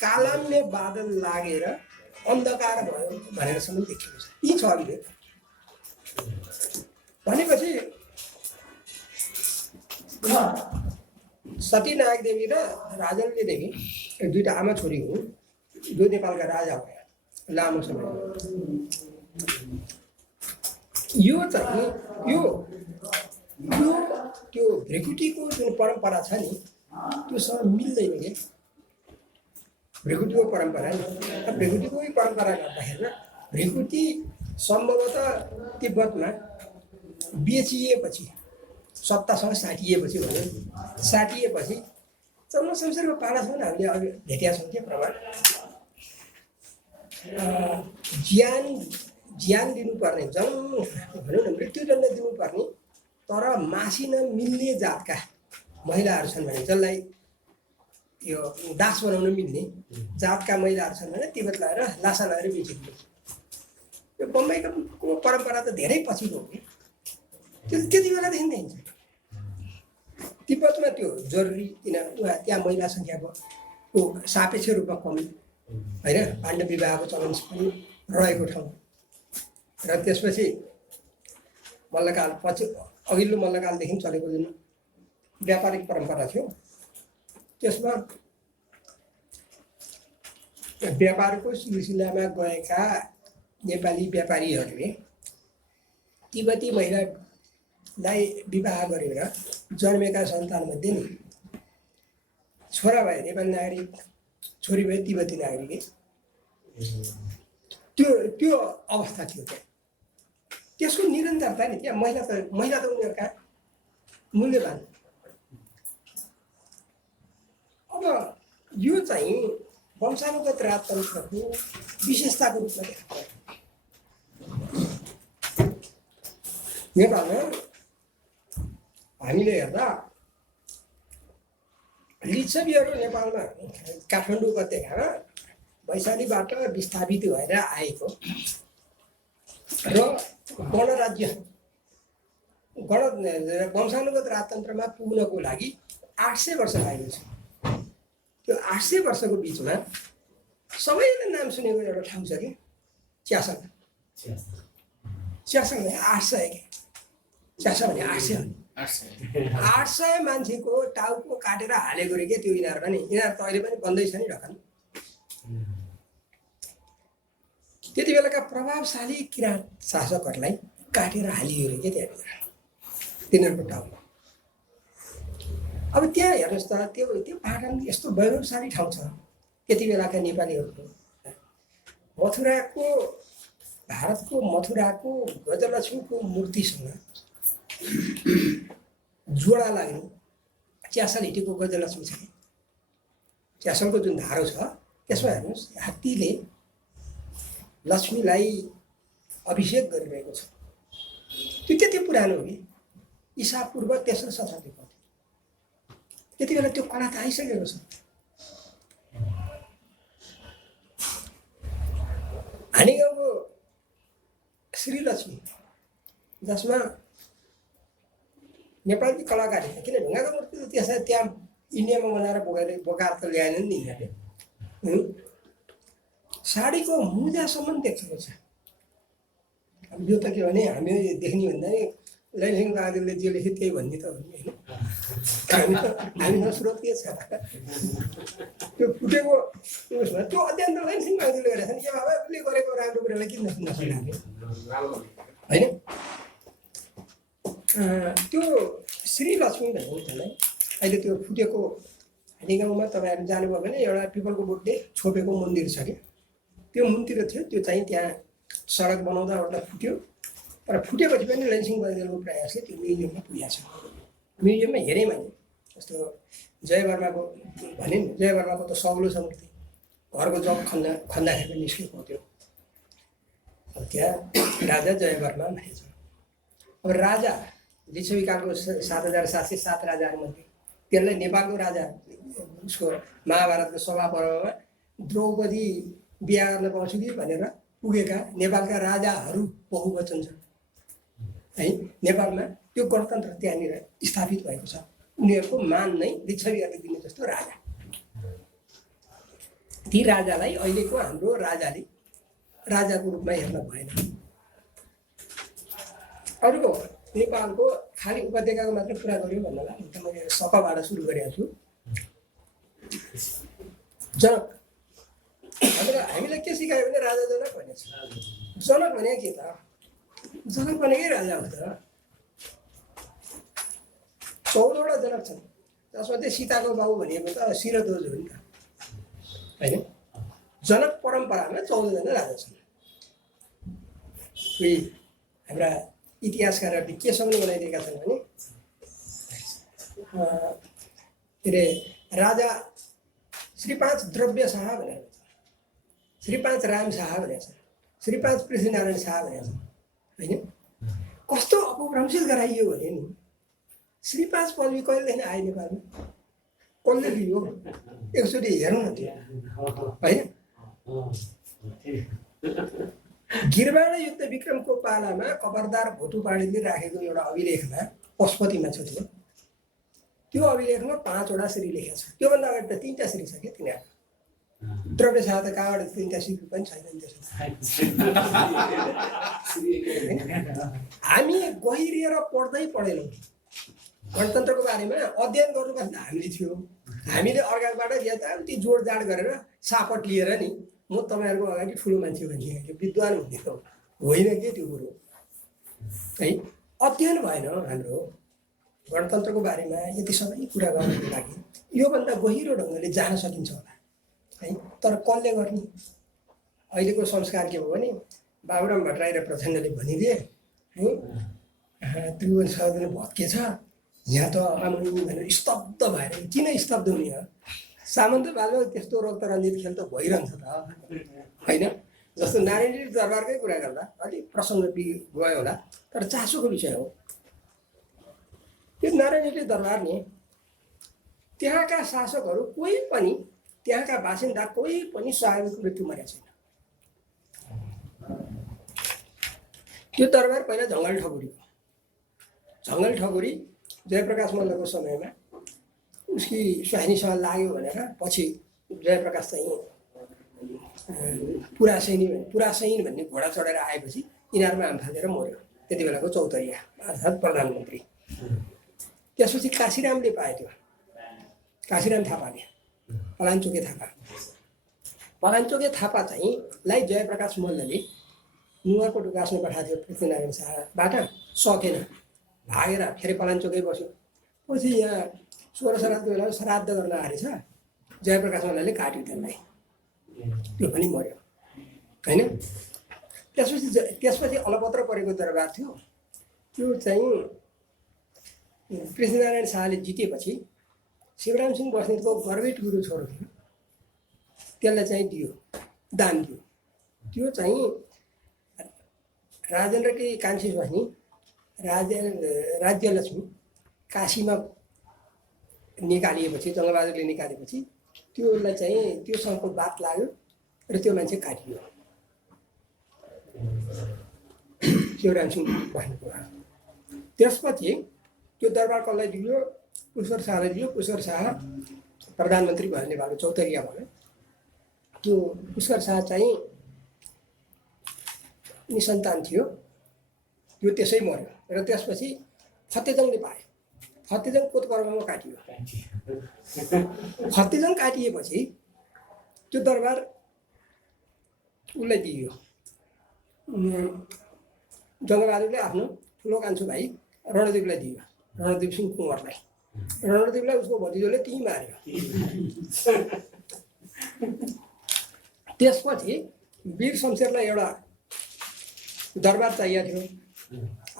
कालाम्य बादल लागेर अन्धकार भयो भनेरसम्म देखिएको छ यी छ अहिले भनेपछि सतीनायक देवी र राजल्य देवी दुईटा आमा छोरी हुन् जो नेपालका राजा भए लामो समय यो चाहिँ यो त्यो भ्रेकुटीको जुन परम्परा छ नि त्योसँग मिल्दैन कि भ्रेकुटीको परम्परा नि भ्रेकुटीकै परम्परा गर्दाखेरि भ्रेकुटी सम्भवतः तिब्बतमा बेचिएपछि सत्तासँग साटिएपछि भने साटिएपछि चम्म संसारको पालासम्म हामीले अघि भेटेका छौँ क्या प्रमाण ज्यान दिनुपर्ने जन्म भनौँ न मृत्युदण्ड दिनुपर्ने तर मासिन मिल्ने जातका महिलाहरू छन् भने जसलाई यो दास बनाउन मिल्ने जातका महिलाहरू छन् भने तिब्बत लगाएर लासा लगाएर बेचिदिने यो बम्बईको परम्परा त धेरै पछिको हो कि त्यो त्यति बेलादेखि नै हुन्छ तिब्बतमा त्यो जरुरी किन त्यहाँ महिला सङ्ख्याको सापेक्ष रूपमा कमी होइन पाण्डव विवाहको चलन पनि रहेको ठाउँ र त्यसपछि मल्लकाल पछि अघिल्लो मल्लकालदेखि चलेको जुन व्यापारिक परम्परा थियो त्यसमा व्यापारको सिलसिलामा गएका नेपाली व्यापारीहरूले तिब्बती महिलालाई विवाह गरेर जन्मेका सन्तानमध्ये नि छोरा भए नेपाली नागरिक छोरी भए तिब्बती नागरिक त्यो अवस्था थियो त्यहाँ त्यसको निरन्तरता नि त्यहाँ महिला त उनीहरूका मूल्यवान अब यो चाहिँ वंशानुगत राजतन्त्रको विशेषताको रूपमा देखा पर्छ नेपालमा हामीले हेर्दा लिच्छवीहरू नेपालमा काठमाडौँ उपत्यकामा वैशालीबाट विस्थापित भएर आएको र गणराज्य वंशानुगत राजतन्त्रमा पुग्नको लागि 800 वर्ष लागेको छ त्यो 800 वर्षको बिचमा सबैले नाम सुनेको एउटा ठाउँ छ कि च्यासङ भने 800 के च्यासा भने 800 मान्छेको टाउको काटेर हालेको रे के त्यो यिनीहरू पनि यिनीहरू त अहिले पनि बन्दैछ नि ढकन त्यति बेलाका प्रभावशाली किराँत शासकहरूलाई काटेर हालियो रे के त्यहाँनिर तिनीहरूको टाउको अब त्यहाँ हेर्नुहोस् त त्यो पाटन यस्तो वैभवशाली ठाउँ छ त्यति बेलाका नेपालीहरूको भारतको मथुराको गजलक्ष्मीको मूर्तिसँग जोडा लाग्ने च्यासल हिटेको गजलक्ष्मी छ च्यासलको जुन धारो छ त्यसमा हेर्नुहोस् हात्तीले लक्ष्मीलाई अभिषेक गरिरहेको छ त्यो त्यति पुरानो हो कि ईसा पूर्व 3रो शताब्दीको त्यति बेला त्यो कला त आइसकेको छ हामी गाउँको श्रीलक्ष्मी जसमा नेपाली कलाकार किन ढुङ्गाको मूर्ति त त्यसलाई त्यहाँ इन्डियामा बनाएर बोकाएर त ल्याएन नि यिनीहरूले साडीको मुजासम्म देखेको छ अब यो त के भने हामी देख्ने भन्दा नि लैनसिंह बहादुरले जे लेखे त्यही भन्ने त हो नि होइन हामीसँग स्रोत के छ त्यो फुटेको उसमा त्यो अध्ययन त लैनसिंह बहादुरले गरेको छ नि के बाबा उसले गरेको राम्रो कुरालाई किन नसक्ने होइन त्यो श्रीलक्ष्मी भन्छौँ त्यसलाई अहिले त्यो फुटेको हामी गाउँमा तपाईँहरू जानुभयो भने एउटा पिपलको बोटले छोपेको मन्दिर छ कि त्यो मन्दिर थियो त्यो चाहिँ त्यहाँ सडक बनाउँदा एउटा फुट्यो तर फुटेपछि पनि लैनसिंह बहादुरको प्रयासले त्यो म्युजियममा पुगेको छ म्युजियममा हेरेँ मैले जस्तो जय वर्माको भने नि जय वर्माको त सौलो छ मूर्ति घरको जग खन्दाखेरि पनि निस्केको थियो अब त्यहाँ राजा जय वर्मा भनेको छ अब राजा लिच्छवीकालको 7707 राजाहरूमध्ये त्यसलाई नेपालको राजा उसको महाभारतको सभा पर्वमा द्रौपदी बिहा गर्न पाउँछु कि भनेर पुगेका नेपालका राजाहरू बहुवचन छ है नेपालमा त्यो गणतन्त्र त्यहाँनिर स्थापित भएको छ उनीहरूको मान नै लिच्छवीहरूले दिने जस्तो राजा ती राजालाई अहिलेको हाम्रो राजाले राजाको रूपमा हेर्न भएन अरूको नेपालको खाली उपत्यकाको मात्र कुरा गर्यो भन्नलाई त मैले सकबाट सुरु गरेको छु जनक हामीलाई के सिकायो भने राजा जनक भनेको छ जनक भने के त जनक भनेकै राजा हो त 14वटा जनक छन्, जसमध्ये सीताको बाबु भनेको त शिरध्वज हो नि त होइन। जनक परम्परामा 14जना राजा छन्। कोही हाम्रा इतिहासकारहरूले केसँग बनाइदिएका छन् भने के अरे राजा श्री 5 द्रव्य शाह भनेर भन्छ, श्री 5 राम शाह भनेर छन्, श्री 5 पृथ्वीनारायण शाह भनेर छन् होइन। कस्तो अपभ्रंशित गराइयो भने नि श्री 5 पदवी कहिलेदेखि आयो नेपालमा, कसले दियो एकचोटि हेरौँ न त्यो होइन। गिरवाड युद्ध विक्रमको पालामा कबरदार भोटुपाडीले राखेको एउटा अभिलेखमा पशुपतिमा छ त्यो अभिलेखमा 5वटा श्री लेखेको छ। त्योभन्दा अगाडि त 3टा श्री छ क्या तिनीहरू। द्रव्य शाह त कहाँबाट 3टा श्री पनि छैनन् त्यसो। हामी गहिरिएर पढ्दै पढेनौँ गणतन्त्रको बारेमा अध्ययन गर्नुपर्ने हामीले थियो। हामीले अर्काबाट यताउति जोडजाड गरेर सापट लिएर नि म तपाईँहरूको अगाडि ठुलो मान्छे भनिदिएँ, विद्वान हुन्थ्यो होइन के त्यो कुरो है। अध्ययन भएन हाम्रो गणतन्त्रको बारेमा यति सबै कुरा गर्नको लागि। योभन्दा गहिरो ढङ्गले जान सकिन्छ होला है, तर कसले गर्ने? अहिलेको संस्कार के भयो भने बाबुराम भट्टराई र प्रचण्डले भनिदिए है त्रिभुवन सहदेव भत्केछ यहाँ त आमानी भनेर स्तब्ध भएर। किन स्तब्ध हुने हो? सामन्तवादमा त्यस्तो रक्तरञ्जित खेल त भइरहन्छ त होइन। जस्तो नारायणजी दरबारकै कुरा गर्दा अलिक प्रसङ्ग गयो होला, तर चासोको विषय हो यो। नारायणजी दरबार नि त्यहाँका शासकहरू कोही पनि, त्यहाँका बासिन्दा कोही पनि स्वाभाविक मृत्यु मरेको छैन। त्यो दरबार पहिला जङ्गल ठकुरी जयप्रकाश मल्लको समयमा उसकी स्वाहिनीसँग लाग्यो भनेर पछि जयप्रकाश चाहिँ पुरासैनी भन्ने घोडा चढेर आएपछि यिनीहरूमा आम फालेर मऱ्यो। त्यति बेलाको चौतरिया अर्थात् प्रधानमन्त्री। त्यसपछि काशीरामले पायो त्यो, काशीराम थापाले, पलाञ्चोके थापा चाहिँ लाई जयप्रकाश मल्लले नुवाकोट गाँस्न पठाएको थियो पृथ्वीनारायण शाहबाट, सकेन, भागेर फेरि पलाञ्चोकै बस्यो। पछि यहाँ 16 श्राद्धको बेला श्राद्ध गर्न आएछ, जयप्रकाश मल्लले काट्यो त्यसलाई, त्यो पनि मऱ्यो होइन। त्यसपछि अलपत्र परेको दरबार थियो, त्यो चाहिँ पृथ्वीनारायण शाहले जितेपछि शिवराम सिंह बस्नेतको गर्वेट गुरु छोरो थियो, त्यसलाई चाहिँ दियो, दान दियो। त्यो चाहिँ राजेन्द्रकी कान्छी स्वास्नी राज्यलक्ष्मी काशीमा निकालिएपछि, जङ्गबहादुरले निकालेपछि त्योलाई चाहिँ त्योसँगको बात लाग्यो र त्यो मान्छे काटियो, शिवराम सिंह बस्नेतको। त्यसपछि त्यो दरबार कसलाई दियो? पुष्कर शाहलाई दियो। पुष्कर शाह प्रधानमन्त्री भयो, नेपालको चौतरिया भयो। त्यो पुष्कर शाह चाहिँ निसन्तान थियो, त्यो त्यसै मऱ्यो। र त्यसपछि फतेजङले पायो, फतेजङ कोतपर्वमा काटियो। फतेजङ काटिएपछि त्यो दरबार उसलाई दियो, जङ्गबहादुरले आफ्नो ठुलो कान्छो भाइ रणदेवलाई दियो, रणदेव सिंह कुँवरलाई। रणदेवलाई उसको भतिजोले त्यहीँ मार्यो। त्यसपछि वीर शमशेरलाई एउटा दरबार चाहिएको थियो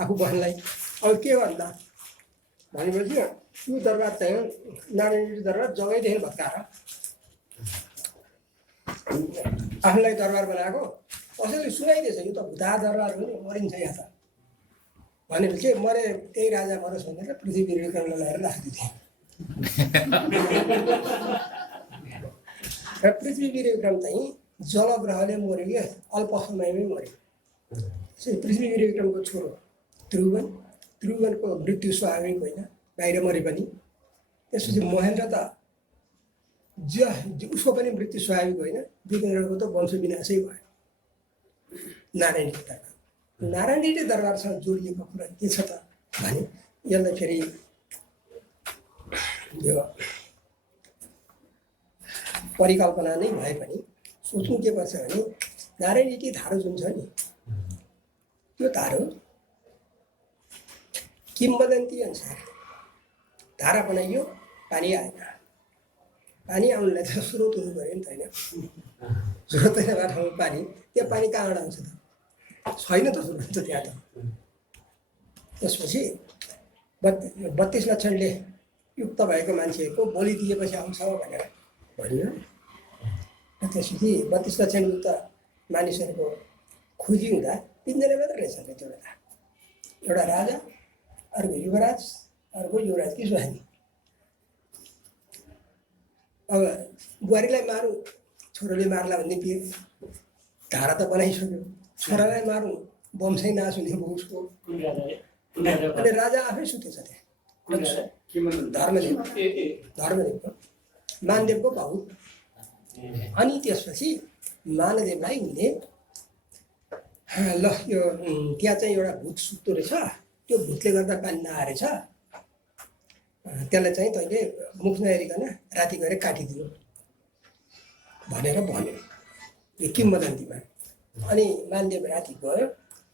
आफू बस्नलाई। अब के गर्दा भनेपछि त्यो दरबार चाहिँ नारायणजी दरबार जगैदेखि भत्काएर आफूलाई दरबार बनाएको। कसैले सुनाइदिएछ यो त भुता दरबार हो नि, मरिन्छ यहाँ त भनेर चाहिँ मरे, त्यही राजा मरोस् भनेर पृथ्वी विक्रमलाई लगाएर राखिदिए। र पृथ्वी विक्रम चाहिँ जलग्रहले मऱ्यो क्या, अल्प समयमै मऱ्यो। पृथ्वी विक्रमको छोरो त्रिभुवनको मृत्यु स्वाभाविक होइन, बाहिर मरे पनि। त्यसपछि महेन्द्र त उसको पनि मृत्यु स्वाभाविक होइन, वीरेन्द्रको त वंश विनाशै भयो। नारायणजी दरबारसँग जोडिएको कुरा के छ त भने यसलाई फेरि यो परिकल्पना नै भए पनि सोच्नु के पर्छ भने नारायणजी धारो जुन छ नि, त्यो धारो किम्बदन्ती अनुसार धारा बनाइयो, पानी आएन। पानी आउनुलाई त स्रोत हुनु पऱ्यो नि त होइन, स्रोत नभएको ठाउँमा पानी, त्यो पानी कहाँबाट आउँछ त? छैन त स्रोत त त्यहाँ त। त्यसपछि 32 लक्षणले युक्त भएको मान्छेको बोली दिएपछि आउँछ भनेर भनियो। त्यसपछि 32 लक्षण युक्त मानिसहरूको खोजी हुँदा 3 जना मात्र रहेछन् त्यो बेला। एउटा राजा, अर्को युवराज, अर्को युवराजकी स्वानी। अब बुहारीलाई मारौँ, छोरोले मार्ला भन्ने पिर धारा त बनाइसक्यो। छोरालाई मारौँ, बमसै नासुने भयो उसको। अनि राजा आफै सुतेछ त्यहाँ। धर्मदेवको मानदेवको भाउ। अनि त्यसपछि मानदेवलाई उनले ल यो त्यहाँ चाहिँ एउटा भूत सुत्दो रहेछ, त्यो भूतले गर्दा पानी नआएछ, त्यसलाई चाहिँ तैँले मुख नहेरिकन राति गएर काटिदिनु भनेर भन्यो यो किम्वदन्तीमा। अनि मानदेव राति गयो,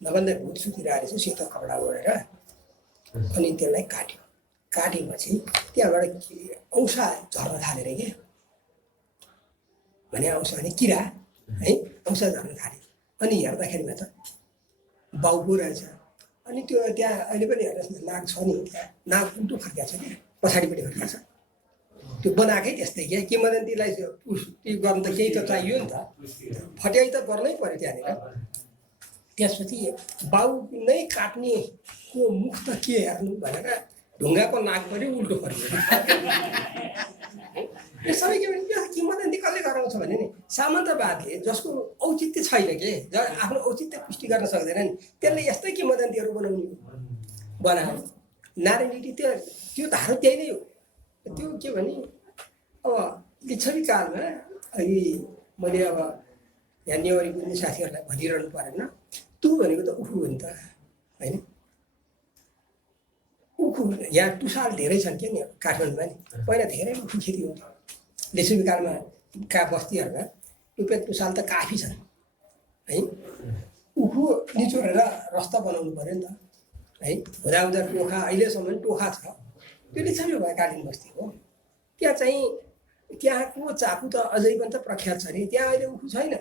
नभन्दा भूत सुतिरहेको रहेछ सेतो कपडा ओढेर, अनि त्यसलाई काट्यो। काटेपछि त्यहाँबाट औँसा झर्न थालेर के भने, औँसा भने किरा है, औँसा झर्न थाल्यो। अनि हेर्दाखेरिमा त बाउ पो रहेछ। अनि त्यो त्यहाँ अहिले पनि हेर्नुहोस् न, नाग छ नि त्यहाँ, नाग उल्टो फर्किया छ क्या, पछाडिपट्टि फर्किया छ। त्यो बनाएकै त्यस्तै क्या, किंवदन्तीलाई पुष्टि गर्नु त केही त चाहियो नि त, फट्याइ त गर्नै पर्यो त्यहाँनिर। त्यसपछि बाउ नै काट्ने को मुख त के हेर्नु भनेर ढुङ्गाको नाक पनि उल्टो फर्कियो। यो सबै के भने किंवदन्ती कसले गराउँछ भने नि, सामन्तवादले जसको औचित्य छैन के, आफ्नो औचित्य पुष्टि गर्न सक्दैन नि, त्यसले यस्तै किंवदन्तीहरू बनायो। नारायण रेड्डी त्यो धारो त्यही नै हो। त्यो के भने अब लिच्छवी कालमा अहिले मैले अब यहाँ नेवारी बुझ्ने साथीहरूलाई भनिरहनु परेन, तु भनेको त उखु हो नि त होइन। उखु यहाँ टुसाल धेरै छन् क्या नि काठमाडौँमा नि, पहिला धेरै उखु खेती हुन्थ्यो। लिच्छवी कालमा बस्तीहरूमा टुपेक टुसाल त काफी छन् है। उखु निचोरेर रस्ता बनाउनु पऱ्यो नि त है। हुँदा टोखा अहिलेसम्म टोखा छ, त्यो लिच्छवी भयो कालिम्पोङ बस्तीको। त्यहाँ चाहिँ त्यहाँको चाकु त अझै पनि त प्रख्यात छ नि। त्यहाँ अहिले उखु छैन,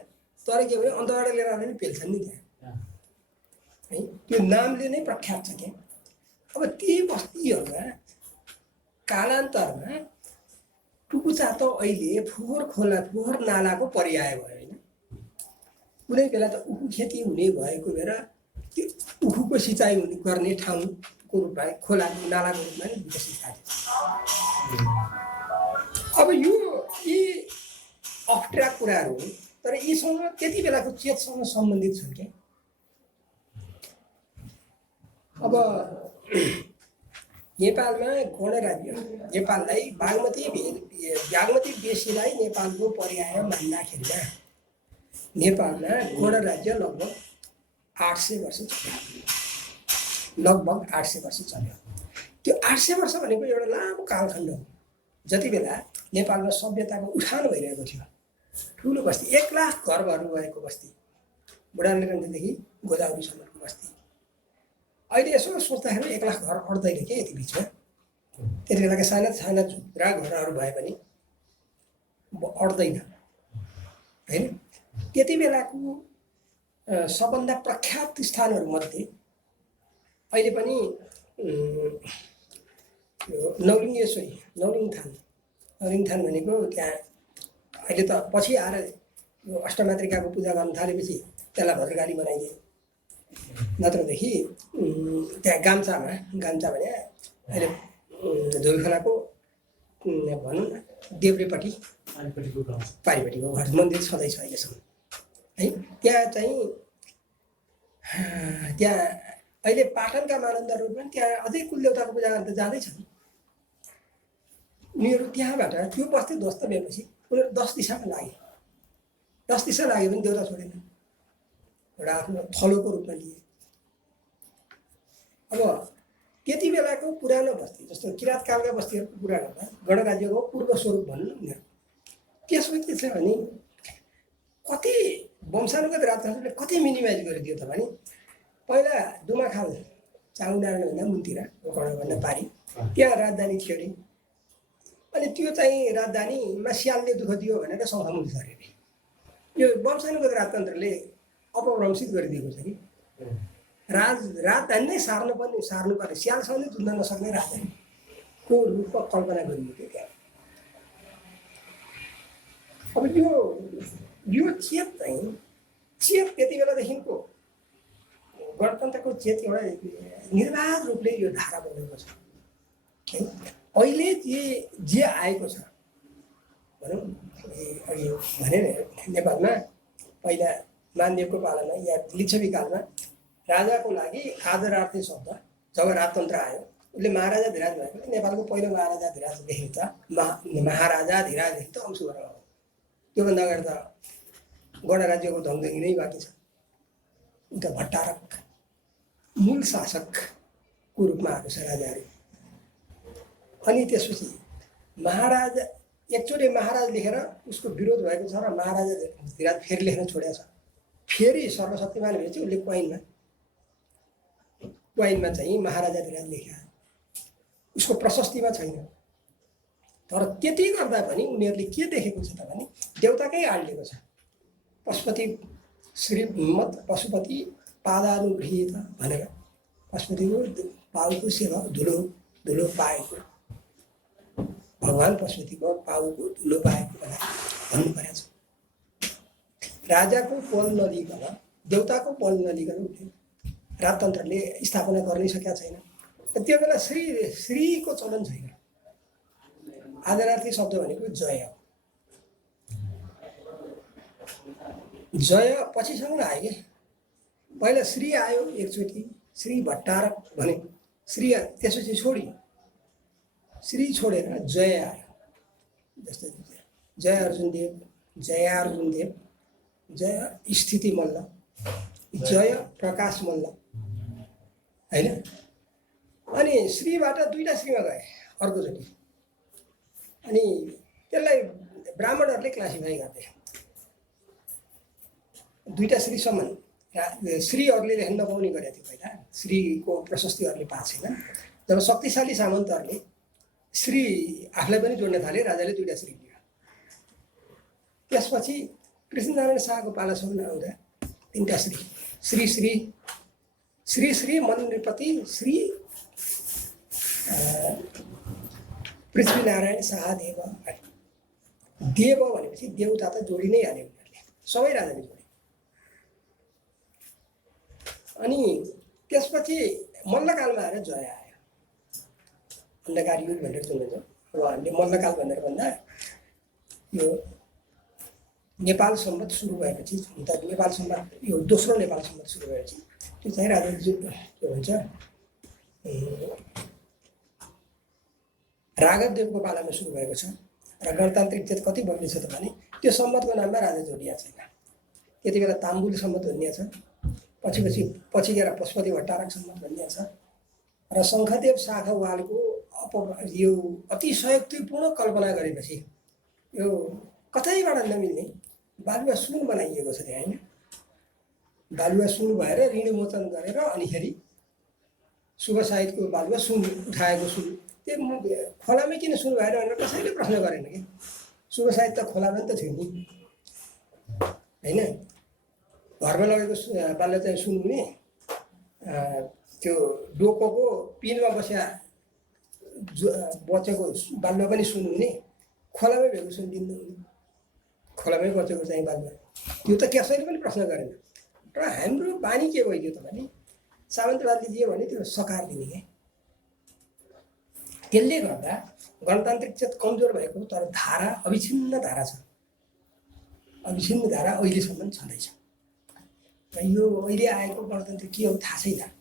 तर के भने अन्तबाट लिएर आएर पनि पेल्छन् नि त्यहाँ है। त्यो नामले नै प्रख्यात छ क्या। अब ती बस्तीहरूमा कालान्तरमा टुकुचा त अहिले फोहोर खोला फोहोर नालाको पर्याय भयो होइन। कुनै बेला त उखु खेती हुने भएको बेला त्यो उखुको सिँचाइ गर्ने ठाउँको रूपमा खोला नालाको रूपमा नै विकसित थाल्यो। अब यी अप्ठ्यारा कुराहरू हुन्, तर यीसँग त्यति बेलाको चेतसँग सम्बन्धित छन् क्या। अब नेपालमा गणराज्य, नेपाललाई बागमती बेसीलाई नेपालको पर्याय मान्दाखेरिमा नेपालमा गणराज्य लगभग 800 वर्ष चल्यो। लगभग 800 वर्ष चल्यो। त्यो 800 वर्ष भनेको एउटा लामो कालखण्ड हो। जति बेला नेपालमा सभ्यताको उठान भइरहेको थियो, ठुलो बस्ती 1 लाख घरहरू भएको बस्ती, बुढानीगण्डदेखि गोदावरीसम्मको बस्ती। अहिले यसो सोच्दाखेरि 1 लाख घर अट्दैन क्या यति बिचमा। त्यति बेलाका साना साना झुप्रा घरहरू भए पनि अट्दैन होइन। त्यति बेलाको सबभन्दा प्रख्यात स्थानहरूमध्ये अहिले पनि नौलिङ्गेश्वरी, नौलिङथान भनेको त्यहाँ अहिले त पछि आएर यो अष्टमातृकाको पूजा गर्न थालेपछि त्यसलाई भद्रकाली बनाइदिए। नत्रदेखि त्यहाँ गाम्चा भने अहिले धोबीखोलाको भनौँ न देब्रेपट्टि पारिपट्टिको घर मन्दिर छँदैछ अहिलेसम्म है। त्यहाँ चाहिँ त्यहाँ अहिले पाटनका मानन्दहरू पनि त्यहाँ अझै कुलदेवताको पूजा गर्न त जाँदैछन्। उनीहरू त्यहाँबाट त्यो बस्ती ध्वस्त भएपछि उनीहरू 10 दिशामा लागे। 10 दिशा लाग्यो भने देउता छोडेन, एउटा आफ्नो थलोको रूपमा लिए। अब त्यति बेलाको पुरानो बस्ती जस्तो किराँतकालका बस्तीहरूको कुरा गर्दा गणराज्यको पूर्व स्वरूप भनौँ न उनीहरू। त्यसमा के छ भने कति वंशानुगत राजवंशले कति मिनिमाइज गरिदियो त भने पहिला दुमाखाल चामुण्डारणभन्दा मुन्तिर गोकर्णभन्दा पारी त्यहाँ राजधानी थियो अरे। अनि त्यो चाहिँ राजधानीमा स्यालले दुःख दियो भनेर सौखामुख छ अरे। यो वंशानुगत राजतन्त्रले अपभ्रंशित गरिदिएको छ कि राजधानी नै सार्नुपर्ने स्यालसँग नै जुझ्न नसक्ने राजधानीको रूपमा कल्पना गरियो थियो त्यहाँ। अब यो चेत त्यति बेलादेखिको गणतन्त्रको चेत एउटा निर्वाध रूपले यो धारा बनेको छ है। अहिले जे आएको छ भनौँ अघि भने नेपालमा पहिला मानदेवको पालामा या लिच्छवी कालमा राजाको लागि आदरार्थी शब्द जब राजतन्त्र आयो उसले महाराजाधिराज भएको नेपालको पहिलो महाराजाधिराजदेखि त महाराजाधिराजदेखि त अंशुवर्ण हो। त्योभन्दा अगाडि त गणराज्यको धङधङ्गी नै बाँकी छ। उता भट्टारक मूल शासकको रूपमा आएको छ राजाहरू। अनि त्यसपछि महाराजा एकचोटि महाराज लेखेर उसको विरोध भएको छ र महाराजाधिराज फेरि लेख्न छोडेको छ। फेरि सर्वशक्तिमान भएपछि उसले क्वाइनमा चाहिँ महाराजाधिराज लेख्या, उसको प्रशस्तिमा छैन। तर त्यति गर्दा पनि उनीहरूले के देखेको छ त भने देउताकै आड्लेको छ। पशुपति श्रीमत् पशुपति पादानुगृहीत भनेर पशुपतिको पाउको सेवा धुलो पाएको, भगवान पशुपतिको पाउको धुलो पाएको भनेर भन्नु परेको छ। राजाको पल नलिकन देउताको पल नलिकन राजतन्त्रले स्थापना गर्नै सकेका छैन। त्यो बेला श्रीको चलन छैन। आदरार्थी शब्द भनेको जय हो। जय पछिसम्म आयो कि पहिला श्री आयो एकचोटि, श्री भट्टारक भने श्री त्यसपछि छोडियो, श्री छोडेर जय आयो। जस्तै जय अर्जुन देव, जयार्जुन देव, जय स्थिति मल्ल, जय प्रकाश मल्ल होइन। अनि श्रीबाट दुईटा श्रीमा गए अर्कोचोटि। अनि त्यसलाई ब्राह्मणहरूले क्लासिफाई गर्थे दुईटा श्रीसम्म। श्रीहरूले लेख्न नपाउने गरेको थियो पहिला, श्रीको प्रशस्तिहरूले पाएको छैन। जब शक्तिशाली सामन्तहरूले श्री आफूलाई पनि जोड्न थाले, राजाले दुईटा श्री लियो। त्यसपछि कृष्णनारायण शाहको पालासम्म आउँदा तिनवटा श्री, श्री श्री श्री श्री मन्दिरपति श्री पृथ्वीनारायण शाहदेव। देव भनेपछि देउता त जोडी नै हाल्यो उनीहरूले, सबै राजाले जोडे। अनि त्यसपछि मल्लकालमा आएर जय आयो। अन्धकार युग भनेर सुनेको अब हामीले मल्लकाल भनेर भन्दा यो नेपाल सम्वत सुरु भएपछि त नेपाल सम्वत यो दोस्रो नेपाल सम्वत सुरु भएपछि त्यो चाहिँ राजा के भन्छ राघवदेवको पालामा सुरु भएको छ। र गणतान्त्रिक चेत कति बढ्ने छ त भने त्यो सम्वतको नाममा राजा जोडिएको छैन। त्यति बेला ताम्बुल सम्वत भनिएको छ, पछि गएर पशुपति भट्टारक सम्वत भनिएको छ। र शङ्खदेव शाखवालको यो अतिशयोक्तिपूर्ण कल्पना गरेपछि यो कतैबाट नमिल्ने बालुवा सुन बनाइएको छ त्यहाँ होइन। बालुवा सुन भएर ऋणमोचन गरेर अनिखेरि शुभ साहित्यको बालुवा सुन उठाएको सुन त्यो खोलामै किन सुन भएर भनेर कसैले प्रश्न गरेन कि। शुभ साहित्य त खोलामा नि त थियो नि होइन। घरमा लगेको बालुवा चाहिँ सुन हुने, त्यो डोकोको पिनमा बचेको बालुवा पनि सुन हुने, खोलामै भएको सुन दिनु हुने, खोलामै बचेको चाहिँ बालुवा त्यो त कसैले पनि प्रश्न गरेन। र हाम्रो बानी के भइदियो त भने सामन्तवादले दियो भने त्यो सकार दिने क्या। त्यसले गर्दा गणतान्त्रिक चेत कमजोर भएको, तर धारा अविच्छिन्न धारा छ। अविच्छिन्न धारा अहिलेसम्म छँदैछ। र यो अहिले आएको गणतन्त्र के हो थाहा छैन,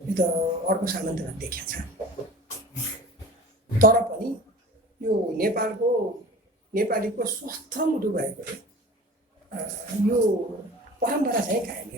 यो त अर्को सामन्तवाद देखिया छ। तर पनि यो नेपालीको स्वस्थ मुटु भएकोले यो परम्परा चाहिँ कायम